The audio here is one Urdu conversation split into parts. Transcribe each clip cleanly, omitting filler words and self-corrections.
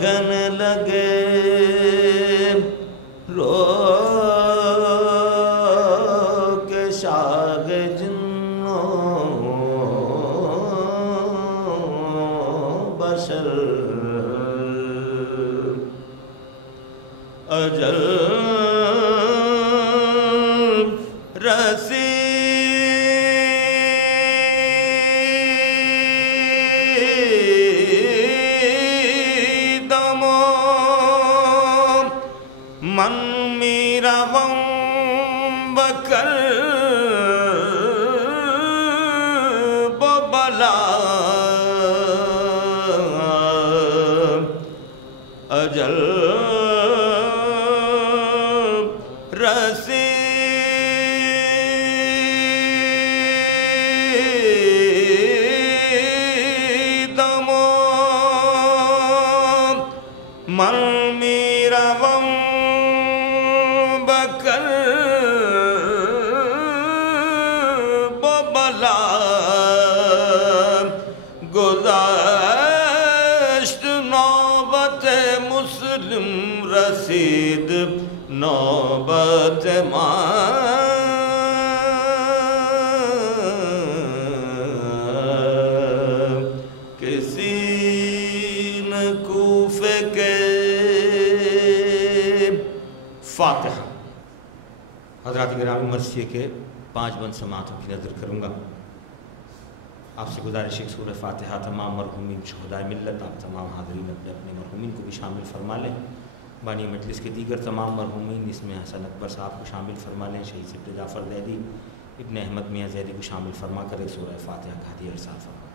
کہنے لگے رو کے شاہ جنوں بشر اجل رسی من میرا وم بکر ببلا اجل رسی دمو من میرا وم بکر ببلا گذشت نوبت مسلم رسید نوبت کسی نے کوفے کے فاتحہ حضرات گرامی مرثیے کے 5 بند سماعتوں کی نظر کروں گا. آپ سے گزارش ہے سورہ فاتحہ تمام مرحومین شہدائے ملت آپ تمام حاضرین اپنے اپنے مرحومین کو بھی شامل فرما لیں. بانی مجلس کے دیگر تمام مرحومین اس میں حسن اکبر صاحب کو شامل فرما لیں. شہید سبت جعفر زیدی ابن احمد میاں زیدی کو شامل فرما کر سورہ فاتحہ کا ہدیہ ارسال فرما.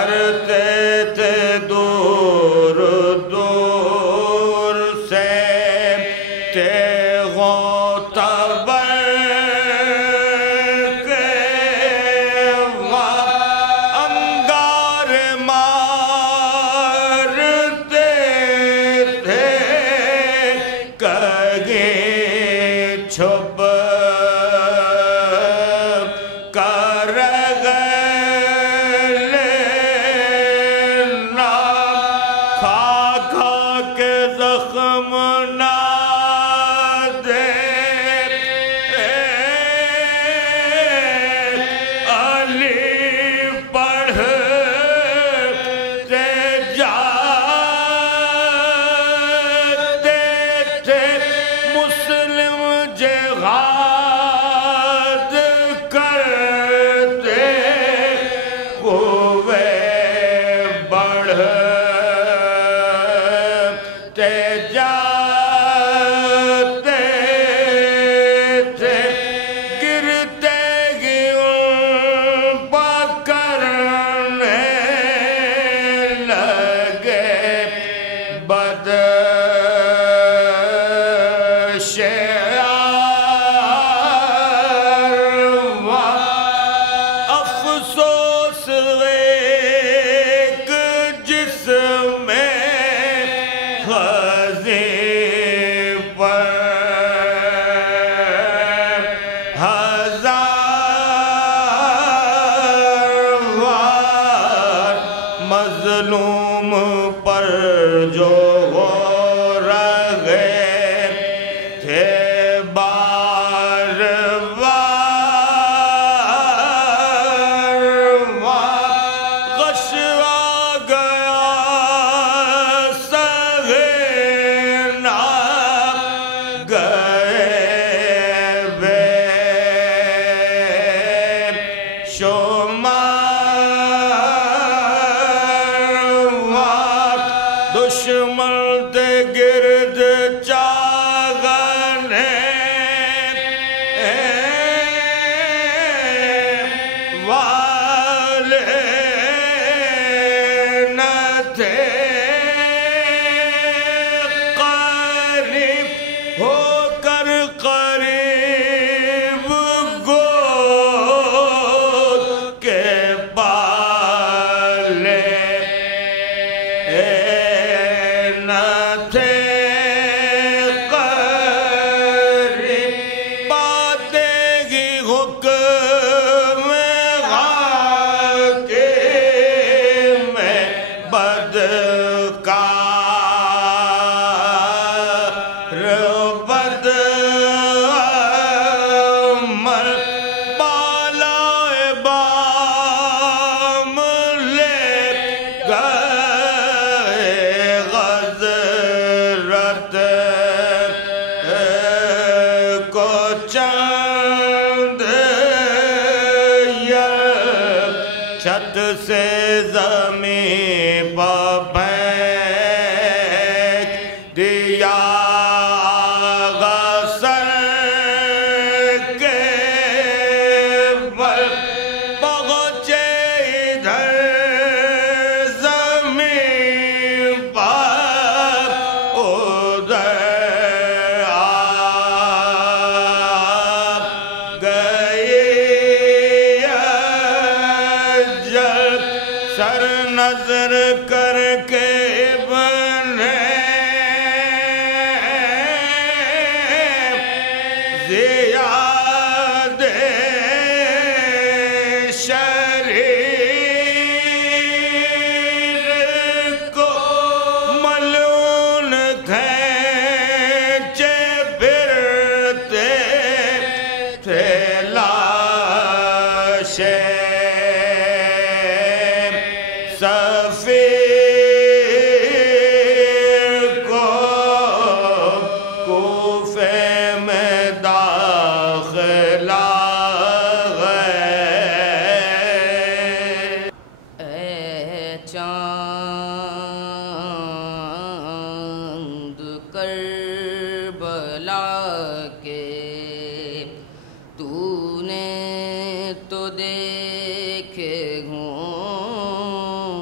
کرتے تھے دور دور سے تیغوں تبر کے انگار مارتے تھے کگے چھپ کر لینا کھا کھا کے زخم نہ دے علی پڑھتے جاتے تھے مسلم جہاد کرتے ہوئے بڑھتے جاتے تھے گرتے ہی ان پر کرنے لگے افسوس ایک جس میں خزیں پر ہزار وار مظلوم پر جو ہو رہے تھے بار بار غش آ گیا سہنا گئے بے شمار دشمن دے گرد چاغنے والے نہ تھے قریب ہو کر قریب گود کے پالے نہ تھے قریب باتیں ہی حکم حاکم بدکار بد عمل بالائے بام لے گئے غزرت کو چند چھت سے زمین پر پھینک دیا غسل کے بل پہنچے ادھر زمین پر ادھر آ گئی اجل سر نظر کر کے بنے زیاد شریر کو ملعون کھینچے پھرتے تھے لاشیں سفیر کو کوفے میں داخلہ گئے اے چاند کربلا کے تو نے تو دیکھے ہوں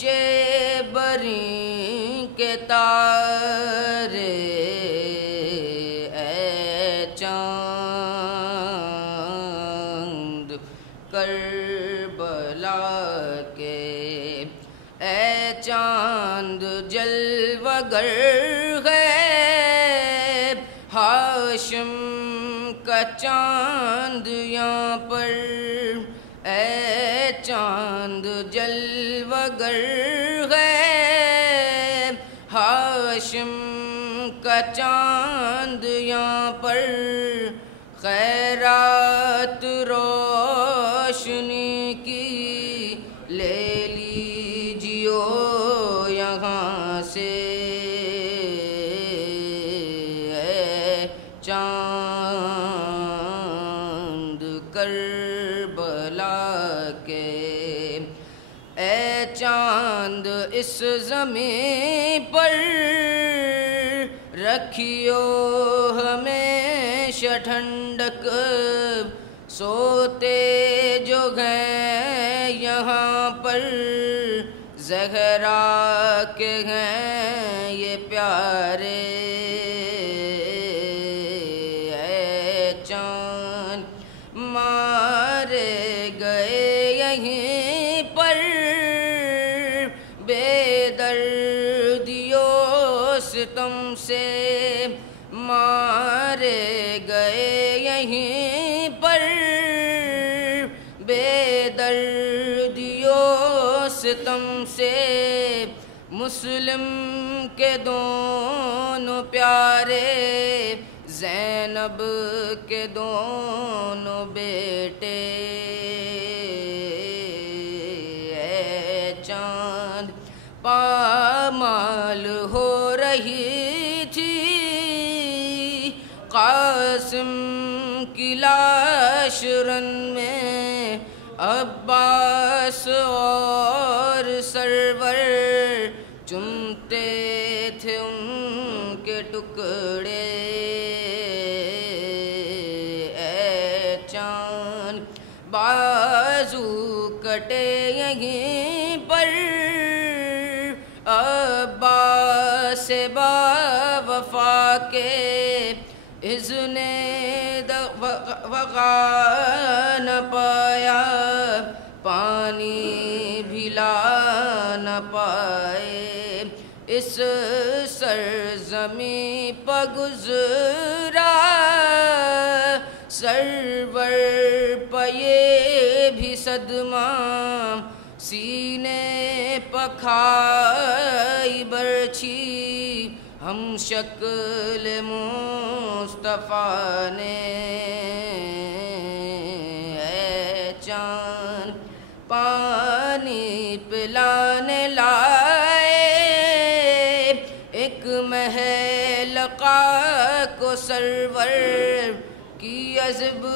شیبری کے تارے اے چاند کربلا کے اے چاند جلوہ گر ہے ہاشم کا چاند یہاں پر اے چاند جلوہ گر ہے ہاشم کا چاند یہاں پر خیرات روشنی کی لے لیجیو یہاں سے اے چاند کربلا کے اے چاند اس زمین پر رکھیو ہمیشہ ٹھنڈک سوتے جو ہیں یہاں پر زہرا کے ہیں یہ پیارے اے چاند مارے گئے یہیں پر بے دردیوں ستم سے مارے گئے یہیں پر بے دردیوں ستم سے مسلم کے دونوں پیارے زینب کے دونوں بیٹے اے چاند پامال ہو رہی تھی قاسم کی لاش رن میں عباس اور سرور چمتے تھے ان کے ٹکڑے اے چاند بازو کٹے یہیں پر عباس با وفا کے اذن وغا نہ پایا پانی بھی لا نہ پائے اس سرزمین پہ گزرا سرور پہ یہ بھی صدمہ سینے پہ کھائی برچھی ہم شکل مصطفیٰ نے اے چاند پانی پلانے لائے ایک محل کو سرور کی عزب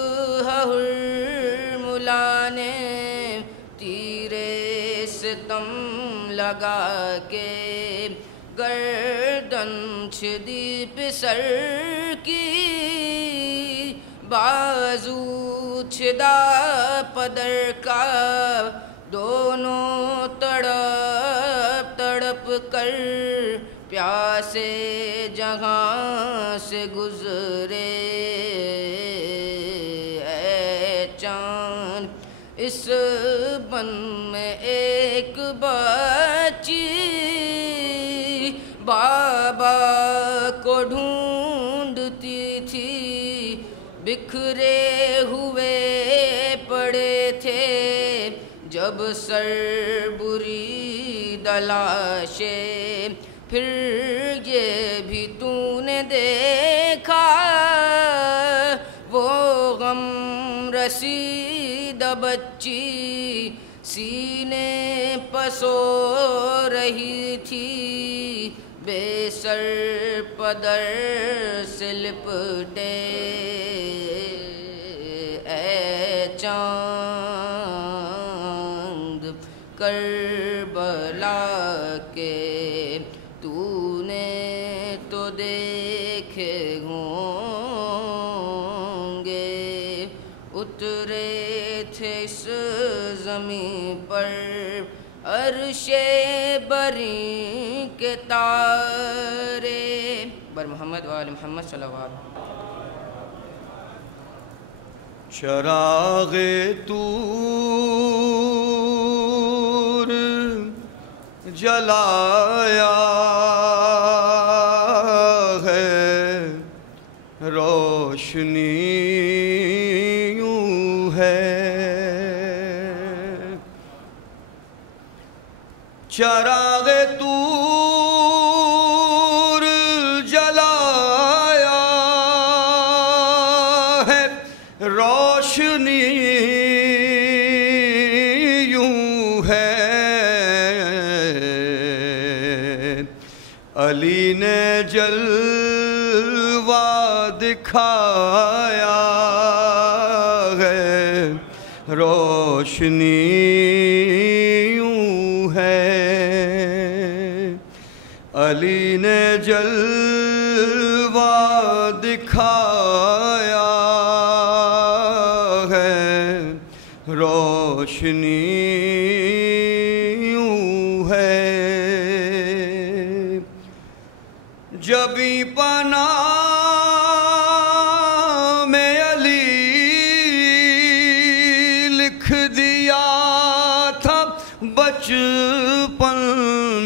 حرملا نے تیرے ستم لگا کے گردن چھدی پسر کی بازو چھدا پدر کا دونوں تڑپ تڑپ کر پیاسے جہاں سے گزرے اے چاند اس بن میں ایک بچی بابا کو ڈھونڈتی تھی بکھرے ہوئے پڑے تھے جب سر بری دلاشے پھر یہ بھی تو نے دیکھا وہ غم رسید بچی سینے پسو رہی تھی بے سر پدر سے لپٹے اے چاند کربلا کے تو نے تو دیکھے ہوں گے اترے تھے اس زمین پر عرش بری کے تارے بر محمد و آل محمد صلوات. چراغ طور جلایا ہے روشنی یوں ہے. چراغ طور جلایا ہے روشنی یوں ہے. علی نے جلوہ دکھایا ہے روشنی یوں ہے. علی نے جلوہ دکھایا ہے روشنی یوں ہے. جبیں پناہ میں علی لکھ دیا تھا بچپن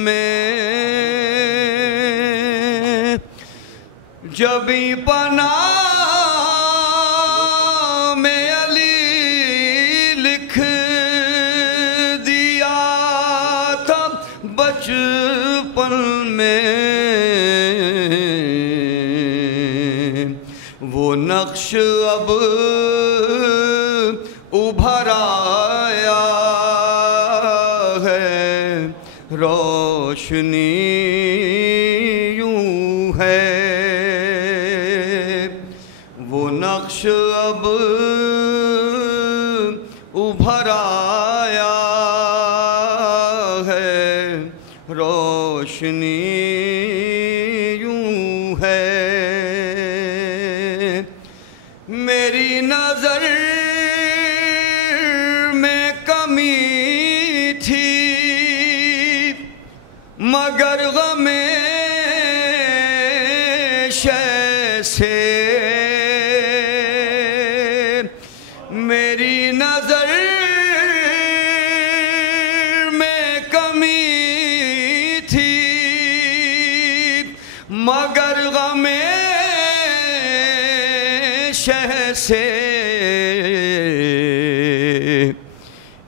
میں. جبیں پناہ میں علی لکھ دیا تھا بچپن میں. وہ نقش اب ابھر آیا ہے روشنی یوں ہے. وہ نقش اب ابھر آیا ہے روشنی یوں ہے. میری نظر میں کمی تھی مگر غم شے سے. میری نظر میں کمی تھی مگر غم شے سے.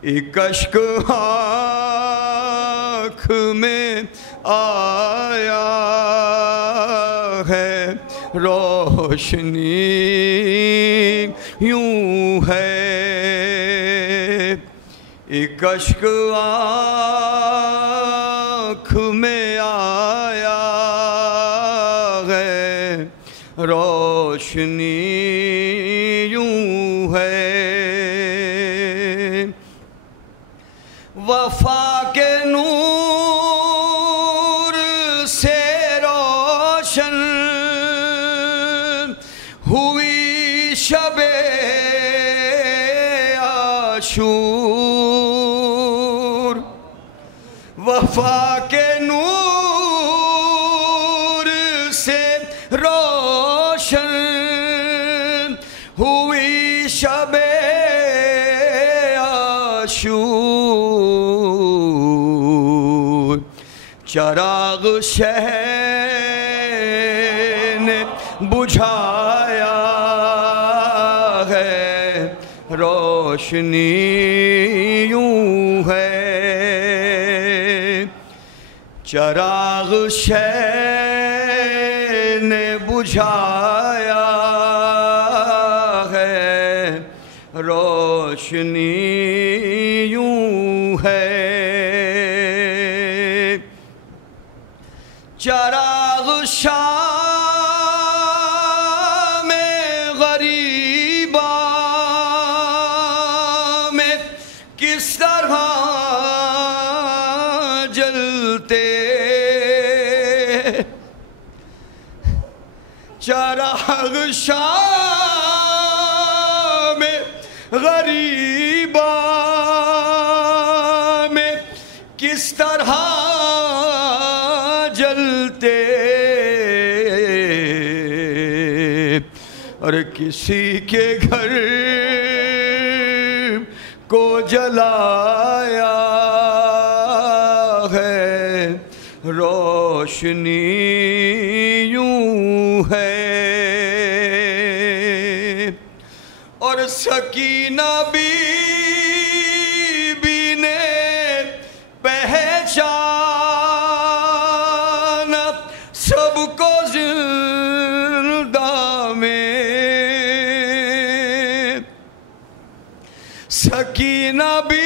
ایک اشک آنکھ میں آیا ہے روشنی یوں ہے. ایک اشک آنکھ میں آیا ہے روشنی یوں ہے. وفا کے نور سے روشن ہوئی شب عاشور. وفا کے نور سے روشن ہوئی شب عاشور. چراغ شہ نے بجھایا ہے روشنی یوں ہے. چراغ شہ نے بجھایا ہے روشنی یوں ہے. چراغ شام غریبا میں کس طرح جلتے. چراغ شام غریبا میں کس اور کسی کے گھر کو جلایا ہے روشنی یوں ہے اور سکینہ بی بی نے پہچان سب کو زندہ میں سکینہ بی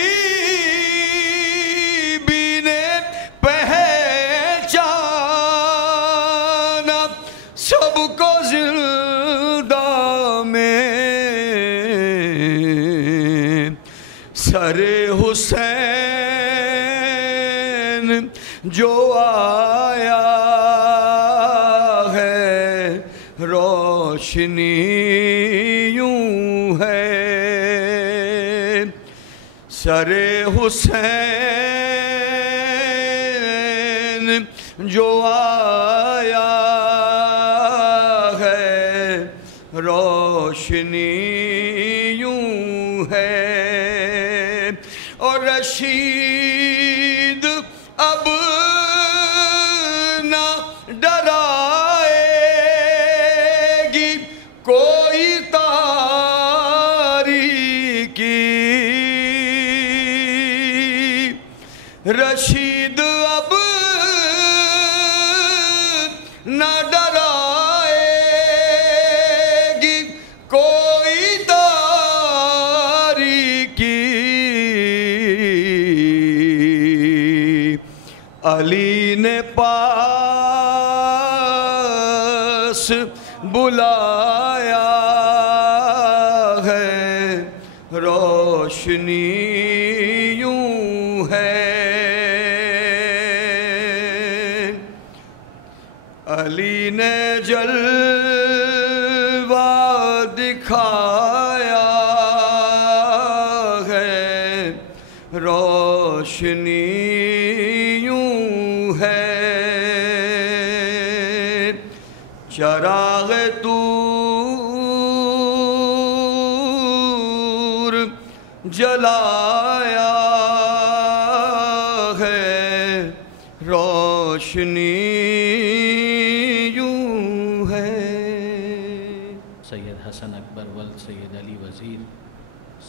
بی نے پہچان سب کو زندہ میں سر حسین جو آیا ہے روشنی یوں ہے سر حسین جو آیا ہے روشنی یوں ہے اور رشید اب نہ ڈرائے گی کوئی تاریکی رشید اب نہ ڈرائے گی کوئی تاریکی علی نے پاس بلایا ہے روشنی یوں ہے علی نے جلوہ دکھایا ہے روشنی یوں ہے چراغ طور جلایا ہے روشنی یوں ہے سید حسن اکبر ولد سید علی وزیر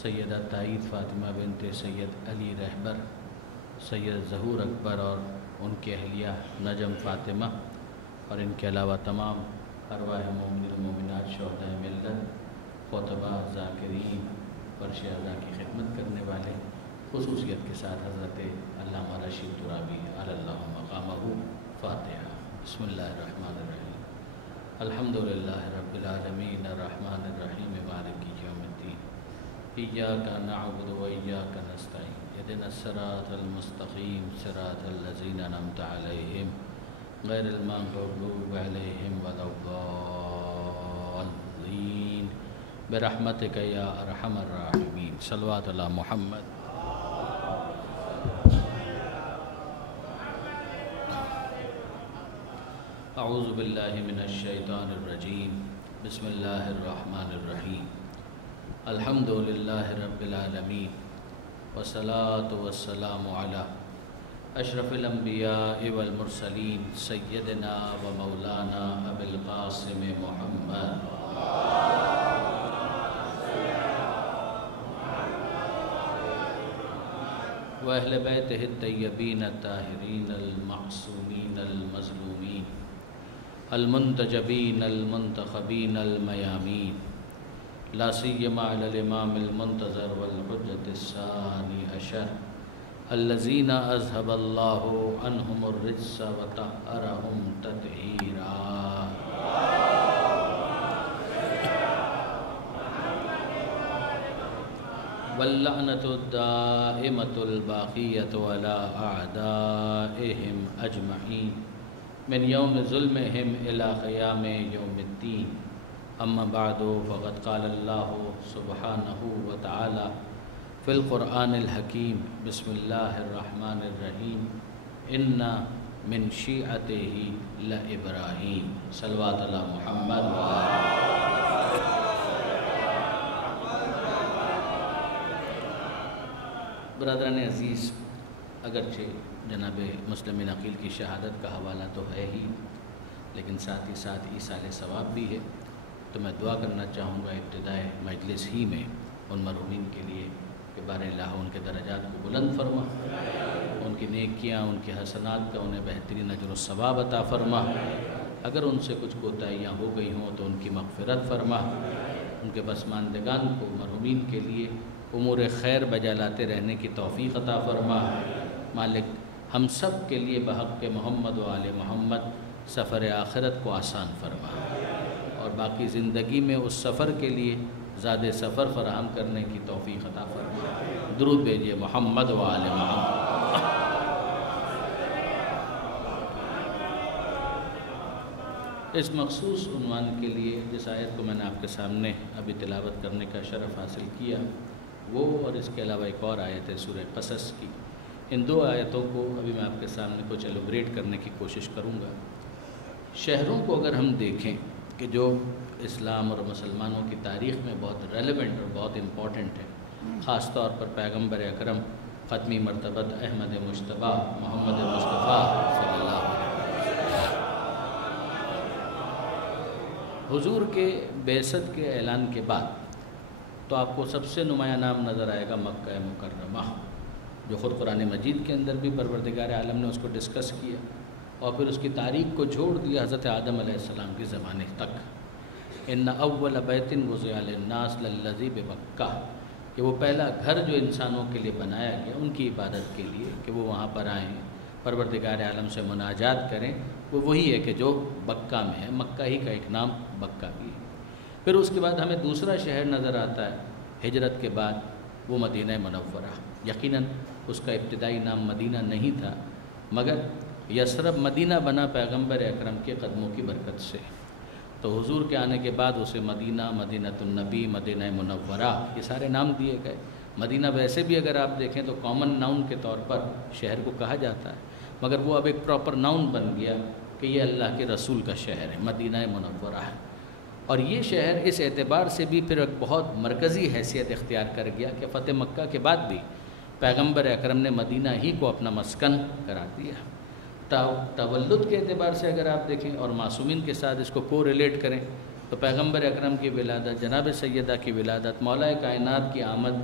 سیدہ تائید فاطمہ بنت سید علی رہبر سید ظہور اکبر اور ان کی اہلیہ نجم فاطمہ اور ان کے علاوہ تمام ارواح مومنین و مومنات شہداء ملت خطبہ ذاکرین فرش اعضاء کی خدمت کرنے والے خصوصیت کے ساتھ حضرت علامہ رشید ترابی علی اللہ مقامہ فاتحہ بسم اللہ الرحمن الرحیم الحمدللہ رب العالمین الرحمن الرحیم مالک یوم الدین ایاک نعبد و ایاک نستعین اهدنا الصراط المستقیم صراط الذین انعمت علیہم غیر المغضوب علیہم ولا الضالین برحمتک یا ارحم الراحمین صلوات علی محمد اعوذ باللہ من الشیطان الرجیم بسم اللہ الرحمن الرحیم الحمدللہ رب العالمین والصلاة والسلام علی اشرف الانبیاء والمرسلین سیدنا و مولانا ابی القاسم محمد و اہل بیتہ الطیبین الطاہرین المعصومین المظلومین المنتجبین المنتخبین المیامین لا سیما علی الامام المنتظر والحجة الثانی عشر الذین اذهب اللہ عنہم الرجس وطہرہم تطہیرا واللعنة الدائمة الباقية على أعدائهم أجمعين من يوم ظلمهم إلى قيام يوم الدين أما بعد فقد قال الله سبحانه وتعالى في القرآن الحكيم بسم الله الرحمن الرحيم إن من شيعته لإبراهيم صلوات الله محمد وآله برادران عزیز، اگرچہ جناب مسلم بن عقیل کی شہادت کا حوالہ تو ہے ہی، لیکن ساتھ ہی ساتھ ایصال ثواب بھی ہے، تو میں دعا کرنا چاہوں گا ابتدائے مجلس ہی میں ان مرحومین کے لیے کہ بار الہ ان کے درجات کو بلند فرما، ان کی نیکیاں، ان کے حسنات کا انہیں بہترین اجر و ثواب عطا فرما، اگر ان سے کچھ کوتاہیاں ہو گئی ہوں تو ان کی مغفرت فرما، ان کے پسماندگان کو مرحومین کے لیے امور خیر بجا لاتے رہنے کی توفیق عطا فرما۔ مالک ہم سب کے لیے بحق محمد و آل محمد سفر آخرت کو آسان فرما، اور باقی زندگی میں اس سفر کے لیے زاد سفر فراہم کرنے کی توفیق عطا فرما۔ درود بھیجیے محمد و آل محمد۔ اس مخصوص عنوان کے لیے جس آیت کو میں نے آپ کے سامنے ابھی تلاوت کرنے کا شرف حاصل کیا، وہ اور اس کے علاوہ ایک اور آیت ہے سورہ قصص کی، ان دو آیتوں کو ابھی میں آپ کے سامنے کچھ ایلوبریٹ کرنے کی کوشش کروں گا۔ شہروں کو اگر ہم دیکھیں کہ جو اسلام اور مسلمانوں کی تاریخ میں بہت ریلیونٹ اور بہت امپورٹنٹ ہے، خاص طور پر پیغمبر اکرم ختمی مرتبت احمد مجتبیٰ محمد مصطفیٰ صلی اللہ علیہ وسلم، حضور کے بعثت کے اعلان کے بعد تو آپ کو سب سے نمایاں نام نظر آئے گا مکہ مکرمہ، جو خود قرآن مجید کے اندر بھی پروردگار عالم نے اس کو ڈسکس کیا، اور پھر اس کی تاریخ کو چھوڑ دیا حضرت آدم علیہ السلام کے زمانے تک۔ ان اول بیت وضع للناس للذی بمکہ، کہ وہ پہلا گھر جو انسانوں کے لیے بنایا گیا ان کی عبادت کے لیے، کہ وہ وہاں پر آئیں پروردگار عالم سے مناجات کریں، وہ وہی ہے کہ جو بکہ میں ہے، مکہ ہی کا ایک نام بکہ بھی ہے۔ پھر اس کے بعد ہمیں دوسرا شہر نظر آتا ہے ہجرت کے بعد، وہ مدینہ منورہ۔ یقیناً اس کا ابتدائی نام مدینہ نہیں تھا، مگر یثرب مدینہ بنا پیغمبر اکرم کے قدموں کی برکت سے، تو حضور کے آنے کے بعد اسے مدینہ، مدینۃ النبی، مدینہ منورہ، یہ سارے نام دیے گئے۔ مدینہ ویسے بھی اگر آپ دیکھیں تو کامن ناؤن کے طور پر شہر کو کہا جاتا ہے، مگر وہ اب ایک پراپر ناؤن بن گیا کہ یہ اللہ کے رسول کا شہر ہے، مدینہ منورہ ہے۔ اور یہ شہر اس اعتبار سے بھی پھر ایک بہت مرکزی حیثیت اختیار کر گیا کہ فتح مکہ کے بعد بھی پیغمبر اکرم نے مدینہ ہی کو اپنا مسکن قرار دیا۔ تولد کے اعتبار سے اگر آپ دیکھیں اور معصومین کے ساتھ اس کو کو ریلیٹ کریں تو پیغمبر اکرم کی ولادت، جناب سیدہ کی ولادت، مولا کائنات کی آمد،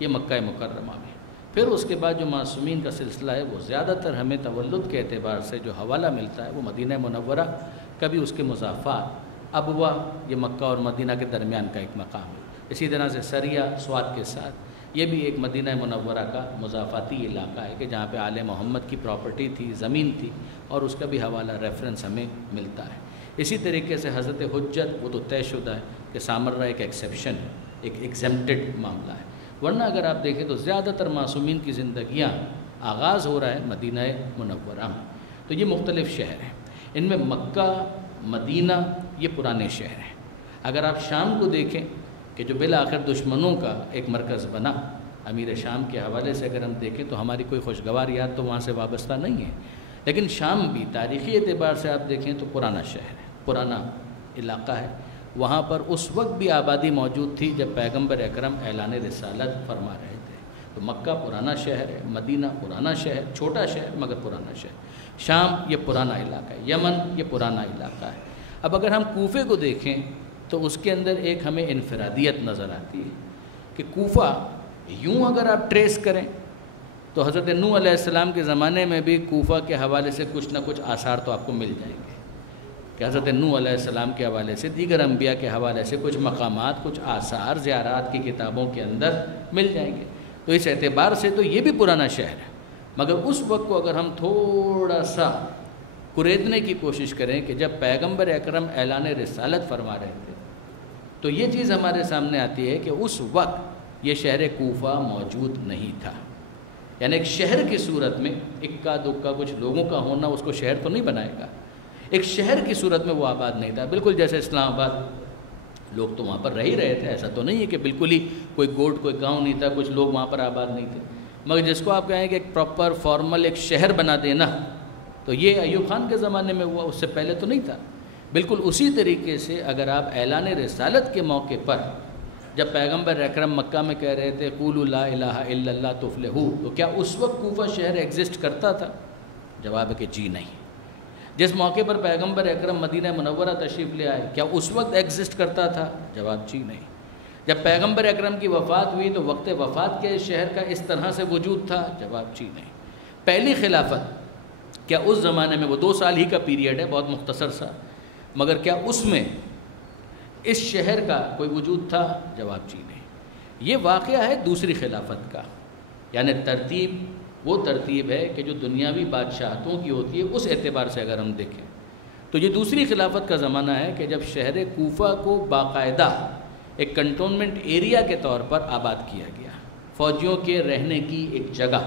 یہ مکہ مکرمہ میں۔ پھر اس کے بعد جو معصومین کا سلسلہ ہے وہ زیادہ تر ہمیں تولد کے اعتبار سے جو حوالہ ملتا ہے وہ مدینہ منورہ، کبھی اس کے مضافات ابوا، یہ مکہ اور مدینہ کے درمیان کا ایک مقام ہے۔ اسی طرح سے سریہ سواد کے ساتھ یہ بھی ایک مدینہ منورہ کا مضافاتی علاقہ ہے کہ جہاں پہ آل محمد کی پراپرٹی تھی، زمین تھی، اور اس کا بھی حوالہ ریفرنس ہمیں ملتا ہے۔ اسی طریقے سے حضرت حجت، وہ تو طے شدہ ہے کہ سامرہ ایک ایکسیپشن ہے، ایک ایگزمپٹڈ معاملہ ہے، ورنہ اگر آپ دیکھیں تو زیادہ تر معصومین کی زندگیاں آغاز ہو رہا ہے مدینہ منورہ میں۔ تو یہ مختلف شہر ہیں، ان میں مکہ، مدینہ یہ پرانے شہر ہیں۔ اگر آپ شام کو دیکھیں کہ جو بالآخر دشمنوں کا ایک مرکز بنا، امیر شام کے حوالے سے اگر ہم دیکھیں تو ہماری کوئی خوشگوار یاد تو وہاں سے وابستہ نہیں ہے، لیکن شام بھی تاریخی اعتبار سے آپ دیکھیں تو پرانا شہر ہے، پرانا علاقہ ہے۔ وہاں پر اس وقت بھی آبادی موجود تھی جب پیغمبر اکرم اعلان رسالت فرما رہے تھے۔ تو مکہ پرانا شہر ہے، مدینہ پرانا شہر، چھوٹا شہر مگر پرانا شہر، شام یہ پرانا علاقہ ہے، یمن یہ پرانا علاقہ ہے۔ اب اگر ہم کوفے کو دیکھیں تو اس کے اندر ایک ہمیں انفرادیت نظر آتی ہے کہ کوفہ یوں اگر آپ ٹریس کریں تو حضرت نوح علیہ السلام کے زمانے میں بھی کوفہ کے حوالے سے کچھ نہ کچھ آثار تو آپ کو مل جائیں گے، کہ حضرت نوح علیہ السلام کے حوالے سے، دیگر انبیاء کے حوالے سے کچھ مقامات، کچھ آثار زیارات کی کتابوں کے اندر مل جائیں گے۔ تو اس اعتبار سے تو یہ بھی پرانا شہر ہے، مگر اس وقت کو اگر ہم تھوڑا سا کریدنے کی کوشش کریں کہ جب پیغمبر اکرم اعلان رسالت فرما رہے تھے تو یہ چیز ہمارے سامنے آتی ہے کہ اس وقت یہ شہر کوفہ موجود نہیں تھا، یعنی ایک شہر کی صورت میں اکا دکا کچھ لوگوں کا ہونا اس کو شہر تو نہیں بنائے گا، ایک شہر کی صورت میں وہ آباد نہیں تھا۔ بالکل جیسے اسلام آباد لوگ تو وہاں پر رہ ہی رہے تھے، ایسا تو نہیں ہے کہ بالکل ہی کوئی گوٹ کوئی گاؤں نہیں تھا، کچھ لوگ وہاں پر آباد نہیں تھے، مگر جس کو آپ کہیں کہ ایک پراپر فارمل ایک شہر بنا دینا تو یہ ایوب خان کے زمانے میں ہوا، اس سے پہلے تو نہیں تھا۔ بالکل اسی طریقے سے اگر آپ اعلان رسالت کے موقع پر جب پیغمبر اکرم مکہ میں کہہ رہے تھے قولوا لا الہ الا اللہ تفلحوا، تو کیا اس وقت کوفہ شہر ایگزسٹ کرتا تھا؟ جواب ہے کہ جی نہیں۔ جس موقع پر پیغمبر اکرم مدینہ منورہ تشریف لے آئے، کیا اس وقت ایگزسٹ کرتا تھا؟ جواب جی نہیں۔ جب پیغمبر اکرم کی وفات ہوئی تو وقت وفات کے شہر کا اس طرح سے وجود تھا؟ جواب جی نہیں۔ پہلی خلافت، کیا اس زمانے میں، وہ 2 سال ہی کا پیریڈ ہے، بہت مختصر سا، مگر کیا اس میں اس شہر کا کوئی وجود تھا؟ جواب جی نہیں۔ یہ واقعہ ہے دوسری خلافت کا، یعنی ترتیب وہ ترتیب ہے کہ جو دنیاوی بادشاہتوں کی ہوتی ہے، اس اعتبار سے اگر ہم دیکھیں تو یہ دوسری خلافت کا زمانہ ہے کہ جب شہر کوفہ کو باقاعدہ ایک کنٹونمنٹ ایریا کے طور پر آباد کیا گیا، فوجیوں کے رہنے کی ایک جگہ،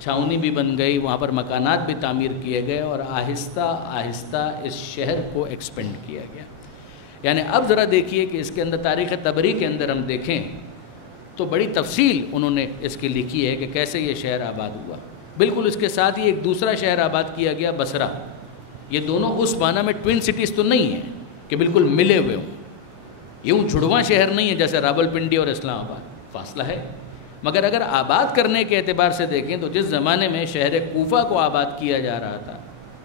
چھاؤنی بھی بن گئی، وہاں پر مکانات بھی تعمیر کیے گئے، اور آہستہ آہستہ اس شہر کو ایکسپینڈ کیا گیا۔ یعنی اب ذرا دیکھیے کہ اس کے اندر تاریخ طبری کے اندر ہم دیکھیں تو بڑی تفصیل انہوں نے اس کی لکھی ہے کہ کیسے یہ شہر آباد ہوا۔ بالکل اس کے ساتھ ہی ایک دوسرا شہر آباد کیا گیا، بصرہ۔ یہ دونوں اس معنی میں ٹوین سٹیز تو نہیں ہیں کہ بالکل ملے ہوئے ہوں، یوں جڑواں شہر نہیں ہے جیسے راولپنڈی اور اسلام آباد، فاصلہ ہے، مگر اگر آباد کرنے کے اعتبار سے دیکھیں تو جس زمانے میں شہر کوفہ کو آباد کیا جا رہا تھا،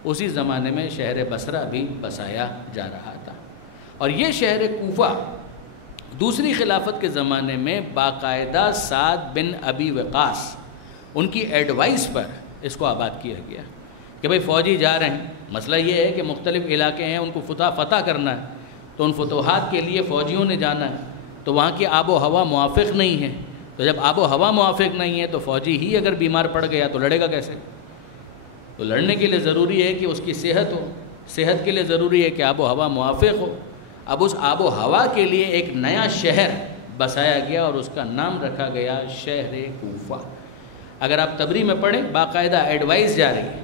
اسی زمانے میں شہر بصرہ بھی بسایا جا رہا تھا۔ اور یہ شہر کوفہ دوسری خلافت کے زمانے میں باقاعدہ سعد بن ابی وقاص ان کی ایڈوائس پر اس کو آباد کیا گیا کہ بھئی فوجی جا رہے ہیں، مسئلہ یہ ہے کہ مختلف علاقے ہیں، ان کو فتح کرنا ہے، تو ان فتوحات کے لیے فوجیوں نے جانا ہے، تو وہاں کی آب و ہوا موافق نہیں ہے، تو جب آب و ہوا موافق نہیں ہے تو فوجی ہی اگر بیمار پڑ گیا تو لڑے گا کیسے؟ تو لڑنے کے لیے ضروری ہے کہ اس کی صحت ہو، صحت کے لیے ضروری ہے کہ آب و ہوا موافق ہو۔ اب اس آب و ہوا کے لیے ایک نیا شہر بسایا گیا اور اس کا نام رکھا گیا شہر کوفہ۔ اگر آپ طبری میں پڑھیں، باقاعدہ ایڈوائز جاری ہے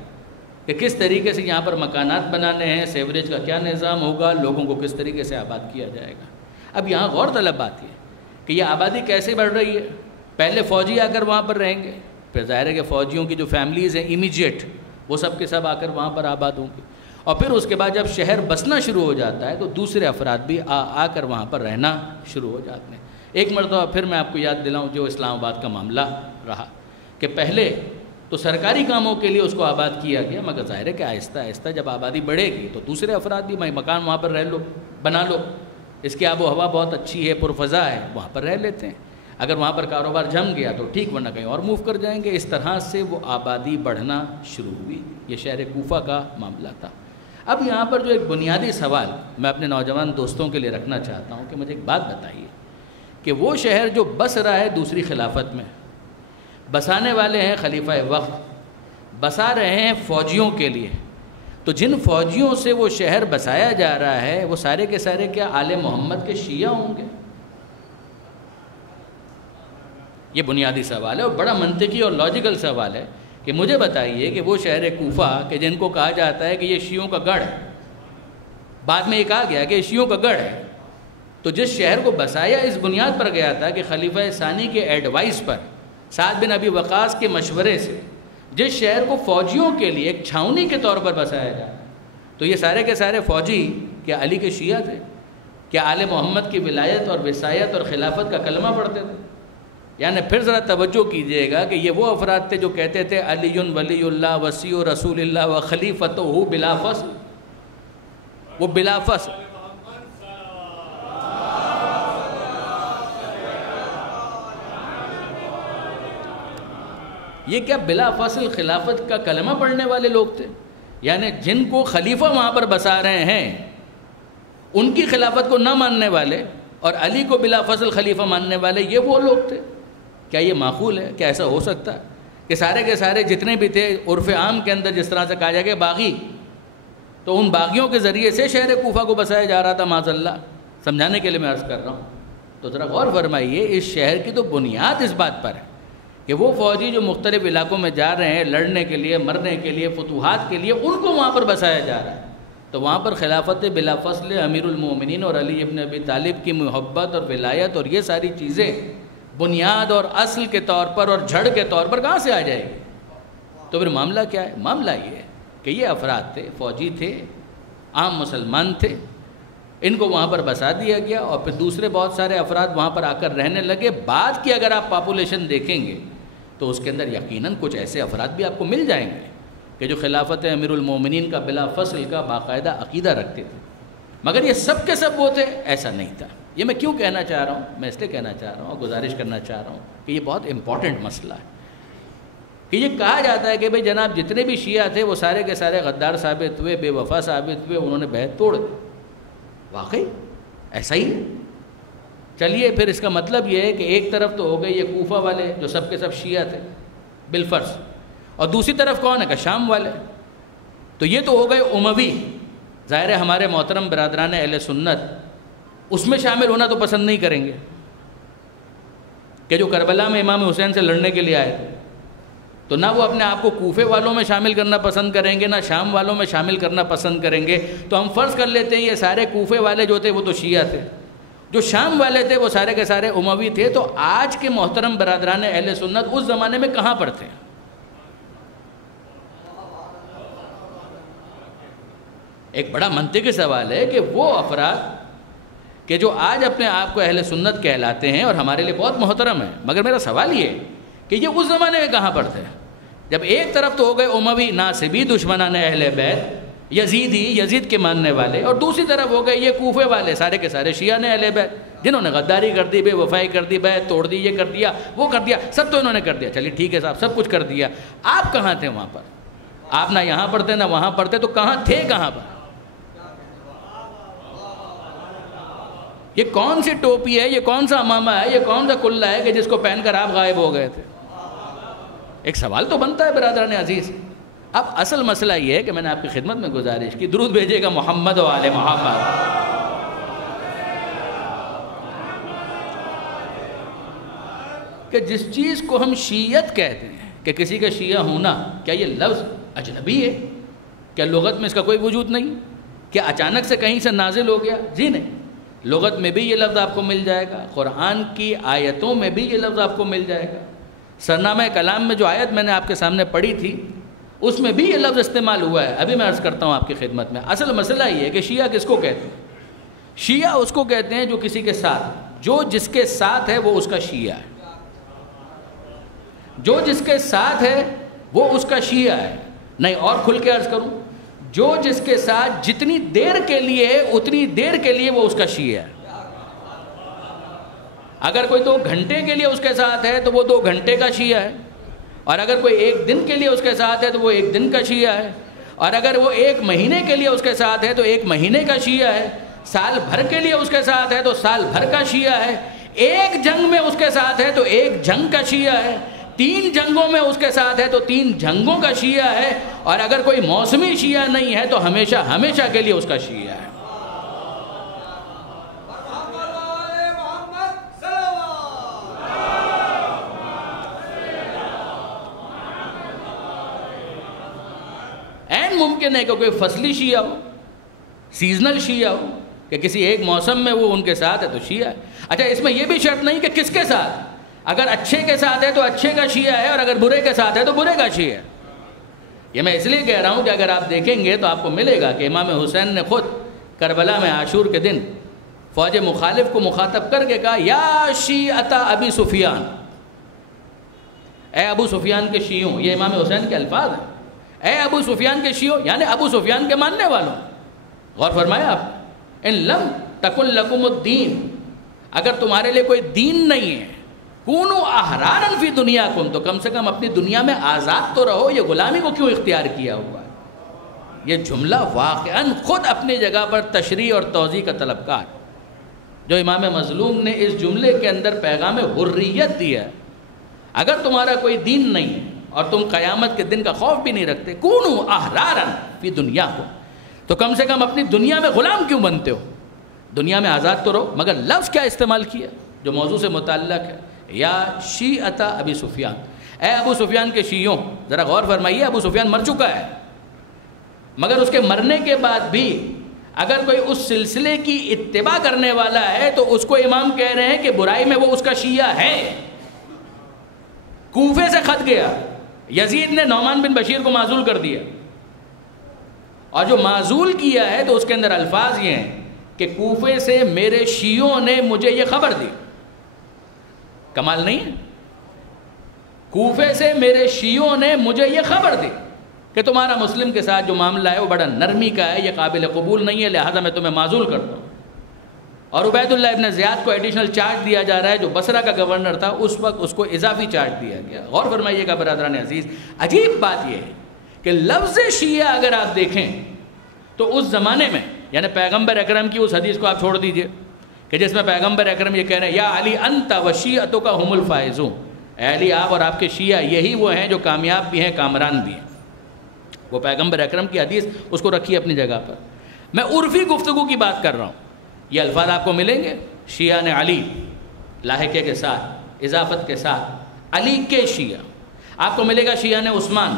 کہ کس طریقے سے یہاں پر مکانات بنانے ہیں، سیوریج کا کیا نظام ہوگا، لوگوں کو کس طریقے سے آباد کیا جائے گا۔ اب یہاں غور طلب بات ہے کہ یہ آبادی کیسے بڑھ رہی ہے۔ پہلے فوجی آ کر وہاں پر رہیں گے، پھر ظاہر ہے کہ فوجیوں کی جو فیملیز ہیں امیجیٹ، وہ سب کے سب آ کر وہاں پر آباد ہوں گے، اور پھر اس کے بعد جب شہر بسنا شروع ہو جاتا ہے تو دوسرے افراد بھی آ کر وہاں پر رہنا شروع ہو جاتے ہیں۔ ایک مرتبہ پھر میں آپ کو یاد دلاؤں جو اسلام آباد کا معاملہ رہا کہ پہلے تو سرکاری کاموں کے لیے اس کو آباد کیا گیا، مگر ظاہر ہے کہ آہستہ آہستہ جب آبادی بڑھے گی تو دوسرے افراد بھی مکان وہاں پر رہ لو، بنا لو، اس کی آب و ہوا بہت اچھی ہے، پرفضا ہے، وہاں پر رہ لیتے ہیں، اگر وہاں پر کاروبار جم گیا تو ٹھیک، ورنہ کہیں اور موو کر جائیں گے۔ اس طرح سے وہ آبادی بڑھنا شروع ہوئی۔ یہ شہر کوفہ کا معاملہ تھا۔ اب یہاں پر جو ایک بنیادی سوال میں اپنے نوجوان دوستوں کے لیے رکھنا چاہتا ہوں کہ مجھے ایک بات بتائیے کہ وہ شہر جو بس رہا ہے دوسری خلافت میں، بسانے والے ہیں خلیفہ وقت، بسا رہے ہیں فوجیوں کے لیے، تو جن فوجیوں سے وہ شہر بسایا جا رہا ہے وہ سارے کے سارے کیا آل محمد کے شیعہ ہوں گے؟ یہ بنیادی سوال ہے اور بڑا منطقی اور لاجیکل سوال ہے کہ مجھے بتائیے کہ وہ شہر کوفہ کہ جن کو کہا جاتا ہے کہ یہ شیعوں کا گڑھ ہے، بعد میں یہ کہا گیا کہ یہ شیعوں کا گڑھ ہے، تو جس شہر کو بسایا اس بنیاد پر گیا تھا کہ خلیفہ ثانی کے ایڈوائس پر، سعد بن ابی وقاص کے مشورے سے، جس شہر کو فوجیوں کے لیے ایک چھاؤنی کے طور پر بسایا جاتا ہے، تو یہ سارے کے سارے فوجی کیا علی کے شیعہ تھے؟ کیا آل محمد کی ولایت اور وصایت اور خلافت کا کلمہ پڑھتے تھے؟ یعنی پھر ذرا توجہ کیجئے گا کہ یہ وہ افراد تھے جو کہتے تھے علی ولی اللہ وصی رسول اللہ و خلیفتہ بلا فصل، وہ بلا فصل، یہ کیا بلا فصل خلافت کا کلمہ پڑھنے والے لوگ تھے؟ یعنی جن کو خلیفہ وہاں پر بسا رہے ہیں ان کی خلافت کو نہ ماننے والے اور علی کو بلا فصل خلیفہ ماننے والے، یہ وہ لوگ تھے؟ کیا یہ معقول ہے؟ کیا ایسا ہو سکتا ہے کہ سارے کے سارے جتنے بھی تھے عرف عام کے اندر جس طرح سے کہا جائے کہ باغی، تو ان باغیوں کے ذریعے سے شہر کوفہ کو بسایا جا رہا تھا؟ معاذ اللہ، سمجھانے کے لیے میں عرض کر رہا ہوں۔ تو ذرا غور فرمائیے، اس شہر کی تو بنیاد اس بات پر ہے کہ وہ فوجی جو مختلف علاقوں میں جا رہے ہیں لڑنے کے لیے، مرنے کے لیے، فتوحات کے لیے، ان کو وہاں پر بسایا جا رہا ہے، تو وہاں پر خلافت بلا فصل امیر المومنین اور علی ابن ابی طالب کی محبت اور ولایت اور یہ ساری چیزیں بنیاد اور اصل کے طور پر اور جھڑ کے طور پر کہاں سے آ جائے گی؟ تو پھر معاملہ کیا ہے؟ معاملہ یہ ہے کہ یہ افراد تھے، فوجی تھے، عام مسلمان تھے، ان کو وہاں پر بسا دیا گیا اور پھر دوسرے بہت سارے افراد وہاں پر آ کر رہنے لگے. بعد کی اگر آپ پاپولیشن دیکھیں گے تو اس کے اندر یقیناً کچھ ایسے افراد بھی آپ کو مل جائیں گے کہ جو خلافت امیر المومنین کا بلا فصل کا باقاعدہ عقیدہ رکھتے تھے. مگر یہ سب کے سب وہ تھے؟ ایسا نہیں تھا. یہ میں کیوں کہنا چاہ رہا ہوں؟ میں اس لیے کہنا چاہ رہا ہوں اور گزارش کرنا چاہ رہا ہوں کہ یہ بہت امپورٹنٹ مسئلہ ہے کہ یہ کہا جاتا ہے کہ بھئی جناب جتنے بھی شیعہ تھے وہ سارے کے سارے غدار ثابت ہوئے، بے وفا ثابت ہوئے، انہوں نے بیعت توڑ دی. واقعی ایسا ہی ہے؟ چلیے پھر اس کا مطلب یہ ہے کہ ایک طرف تو ہو گئے یہ کوفہ والے جو سب کے سب شیعہ تھے بالفرض، اور دوسری طرف کون ہے کہ شام والے. تو یہ تو ہو گئے اموی. ظاہر ہے ہمارے محترم برادران اہل سنت اس میں شامل ہونا تو پسند نہیں کریں گے کہ جو کربلا میں امام حسین سے لڑنے کے لیے آئے تھے. تو نہ وہ اپنے آپ کو کوفے والوں میں شامل کرنا پسند کریں گے، نہ شام والوں میں شامل کرنا پسند کریں گے. تو ہم فرض کر لیتے ہیں یہ سارے کوفے والے جو تھے وہ تو شیعہ تھے، جو شام والے تھے وہ سارے کے سارے اموی تھے. تو آج کے محترم برادران اہل سنت اس زمانے میں کہاں پر تھے؟ ایک بڑا منطقی سوال ہے کہ وہ افراد کہ جو آج اپنے آپ کو اہل سنت کہلاتے ہیں اور ہمارے لیے بہت محترم ہیں، مگر میرا سوال یہ ہے کہ یہ اس زمانے میں کہاں پر تھے جب ایک طرف تو ہو گئے اموی ناصبی دشمنان اہل بیت یزیدی یزید کے ماننے والے، اور دوسری طرف ہو گئے یہ کوفے والے سارے کے سارے شیعہ نے اہل بیت جنہوں نے غداری کر دی، بے وفائی کر دی، بیعت توڑ دی، یہ کر دیا وہ کر دیا، سب تو انہوں نے کر دیا. چلیے ٹھیک ہے صاحب، سب کچھ کر دیا. آپ کہاں تھے وہاں پر؟ آپ نہ یہاں پر تھے نہ وہاں پر تھے، تو کہاں تھے؟ کہاں پر؟ یہ کون سی ٹوپی ہے، یہ کون سا امامہ ہے، یہ کون سا کلہ ہے کہ جس کو پہن کر آپ غائب ہو گئے تھے؟ ایک سوال تو بنتا ہے برادران عزیز. اب اصل مسئلہ یہ ہے کہ میں نے آپ کی خدمت میں گزارش کی، درود بھیجے گا محمد و آل محمد. کہ جس چیز کو ہم شیعت کہتے ہیں کہ کسی کا شیعہ ہونا، کیا یہ لفظ اجنبی ہے؟ کیا لغت میں اس کا کوئی وجود نہیں؟ کیا اچانک سے کہیں سے نازل ہو گیا؟ جی نہیں. لغت میں بھی یہ لفظ آپ کو مل جائے گا، قرآن کی آیتوں میں بھی یہ لفظ آپ کو مل جائے گا. سرنامہ کلام میں جو آیت میں نے آپ کے سامنے پڑھی تھی اس میں بھی یہ لفظ استعمال ہوا ہے. ابھی میں عرض کرتا ہوں آپ کی خدمت میں. اصل مسئلہ یہ ہے کہ شیعہ کس کو کہتے ہیں؟ شیعہ اس کو کہتے ہیں جو کسی کے ساتھ، جو جس کے ساتھ ہے وہ اس کا شیعہ ہے. جو جس کے ساتھ ہے وہ اس کا شیعہ ہے. نہیں اور کھل کے عرض کروں، جو جس کے ساتھ جتنی دیر کے لیے ہے اتنی دیر کے لیے وہ اس کا شیعہ ہے. اگر کوئی 2 گھنٹے کے لیے اس کے ساتھ ہے تو وہ 2 گھنٹے کا شیعہ ہے، اور اگر کوئی 1 دن کے لیے اس کے ساتھ ہے تو وہ 1 دن کا شیعہ ہے، اور اگر وہ 1 مہینے کے لیے اس کے ساتھ ہے تو 1 مہینے کا شیعہ ہے، سال بھر کے لیے اس کے ساتھ ہے تو سال بھر کا شیعہ ہے، 1 جنگ میں اس کے ساتھ ہے تو 1 جنگ کا شیعہ ہے، 3 جنگوں میں اس کے ساتھ ہے تو 3 جنگوں کا شیعہ ہے، اور اگر کوئی موسمی شیعہ نہیں ہے تو ہمیشہ ہمیشہ کے لیے اس کا شیعہ ہے. ممکن ہے کہ کوئی فصلی شیعہ ہو، سیزنل شیعہ ہو، کہ کسی ایک موسم میں وہ ان کے ساتھ ہے تو شیعہ ہے. اچھا اس میں یہ بھی شرط نہیں کہ کس کے ساتھ، اگر اچھے کے ساتھ ہے تو اچھے کا شیعہ ہے، اور اگر برے کے ساتھ ہے تو برے کا شیعہ ہے. یہ میں اس لیے کہہ رہا ہوں کہ اگر آپ دیکھیں گے تو آپ کو ملے گا کہ امام حسین نے خود کربلا میں عاشور کے دن فوج مخالف کو مخاطب کر کے کہا یا شیعۃ ابی سفیان، اے ابو سفیان کے شیعوں. یہ امام حسین کے الفاظ ہیں، اے ابو سفیان کے شیعوں، یعنی ابو سفیان کے ماننے والوں. غور فرمایا آپ، ان لم تکن لکم الدین، اگر تمہارے لیے کوئی دین نہیں ہے، کونوا احرارا فی دنیاکم، تو کم سے کم اپنی دنیا میں آزاد تو رہو. یہ غلامی کو کیوں اختیار کیا ہوا ہے؟ یہ جملہ واقعاً خود اپنی جگہ پر تشریح اور توضیح کا طلبکار. جو امام مظلوم نے اس جملے کے اندر پیغام حریت دیا ہے، اگر تمہارا کوئی دین نہیں ہے اور تم قیامت کے دن کا خوف بھی نہیں رکھتے، کونوا احرارا فی دنیاکم، تو کم سے کم اپنی دنیا میں غلام کیوں بنتے ہو؟ دنیا میں آزاد تو رہو. مگر لفظ کیا استعمال کیا جو موضوع سے متعلق ہے؟ یا شیعۃ ابی سفیان، اے ابو سفیان کے شیعوں. ذرا غور فرمائیے، ابو سفیان مر چکا ہے، مگر اس کے مرنے کے بعد بھی اگر کوئی اس سلسلے کی اتباع کرنے والا ہے تو اس کو امام کہہ رہے ہیں کہ برائی میں وہ اس کا شیعہ ہے. کوفے سے خط گیا، یزید نے نعمان بن بشیر کو معزول کر دیا، اور جو معزول کیا ہے تو اس کے اندر الفاظ یہ ہیں کہ کہ کوفے سے میرے شیعوں نے مجھے یہ خبر دی. کمال نہیں ہے؟ کوفے سے میرے شیعوں نے مجھے یہ خبر دی کہ تمہارا مسلم کے ساتھ جو معاملہ ہے وہ بڑا نرمی کا ہے, یہ قابل قبول نہیں ہے, لہذا میں تمہیں معزول کرتا ہوں. اور عبید اللہ ابن زیاد کو ایڈیشنل چارج دیا جا رہا ہے, جو بصرہ کا گورنر تھا اس وقت اس کو اضافی چارج دیا گیا. غور فرمائیے گا برادران عزیز, عجیب بات یہ ہے کہ لفظ شیعہ اگر آپ دیکھیں تو اس زمانے میں, یعنی پیغمبر اکرم کی اس حدیث کو آپ چھوڑ دیجئے کہ جس میں پیغمبر اکرم یہ کہہ رہے ہیں یا علی انت و شیعتک ہم الفائزون, اے علی آپ اور آپ کے شیعہ یہی وہ ہیں جو کامیاب بھی ہیں کامران بھی ہیں. وہ پیغمبر اکرم کی حدیث, اس کو رکھیے اپنی جگہ پر. میں عرفی گفتگو کی بات کر رہا ہوں. یہ الفاظ آپ کو ملیں گے, شیعہ نے علی لاحقے کے ساتھ, اضافت کے ساتھ, علی کے شیعہ. آپ کو ملے گا شیعہ نے عثمان,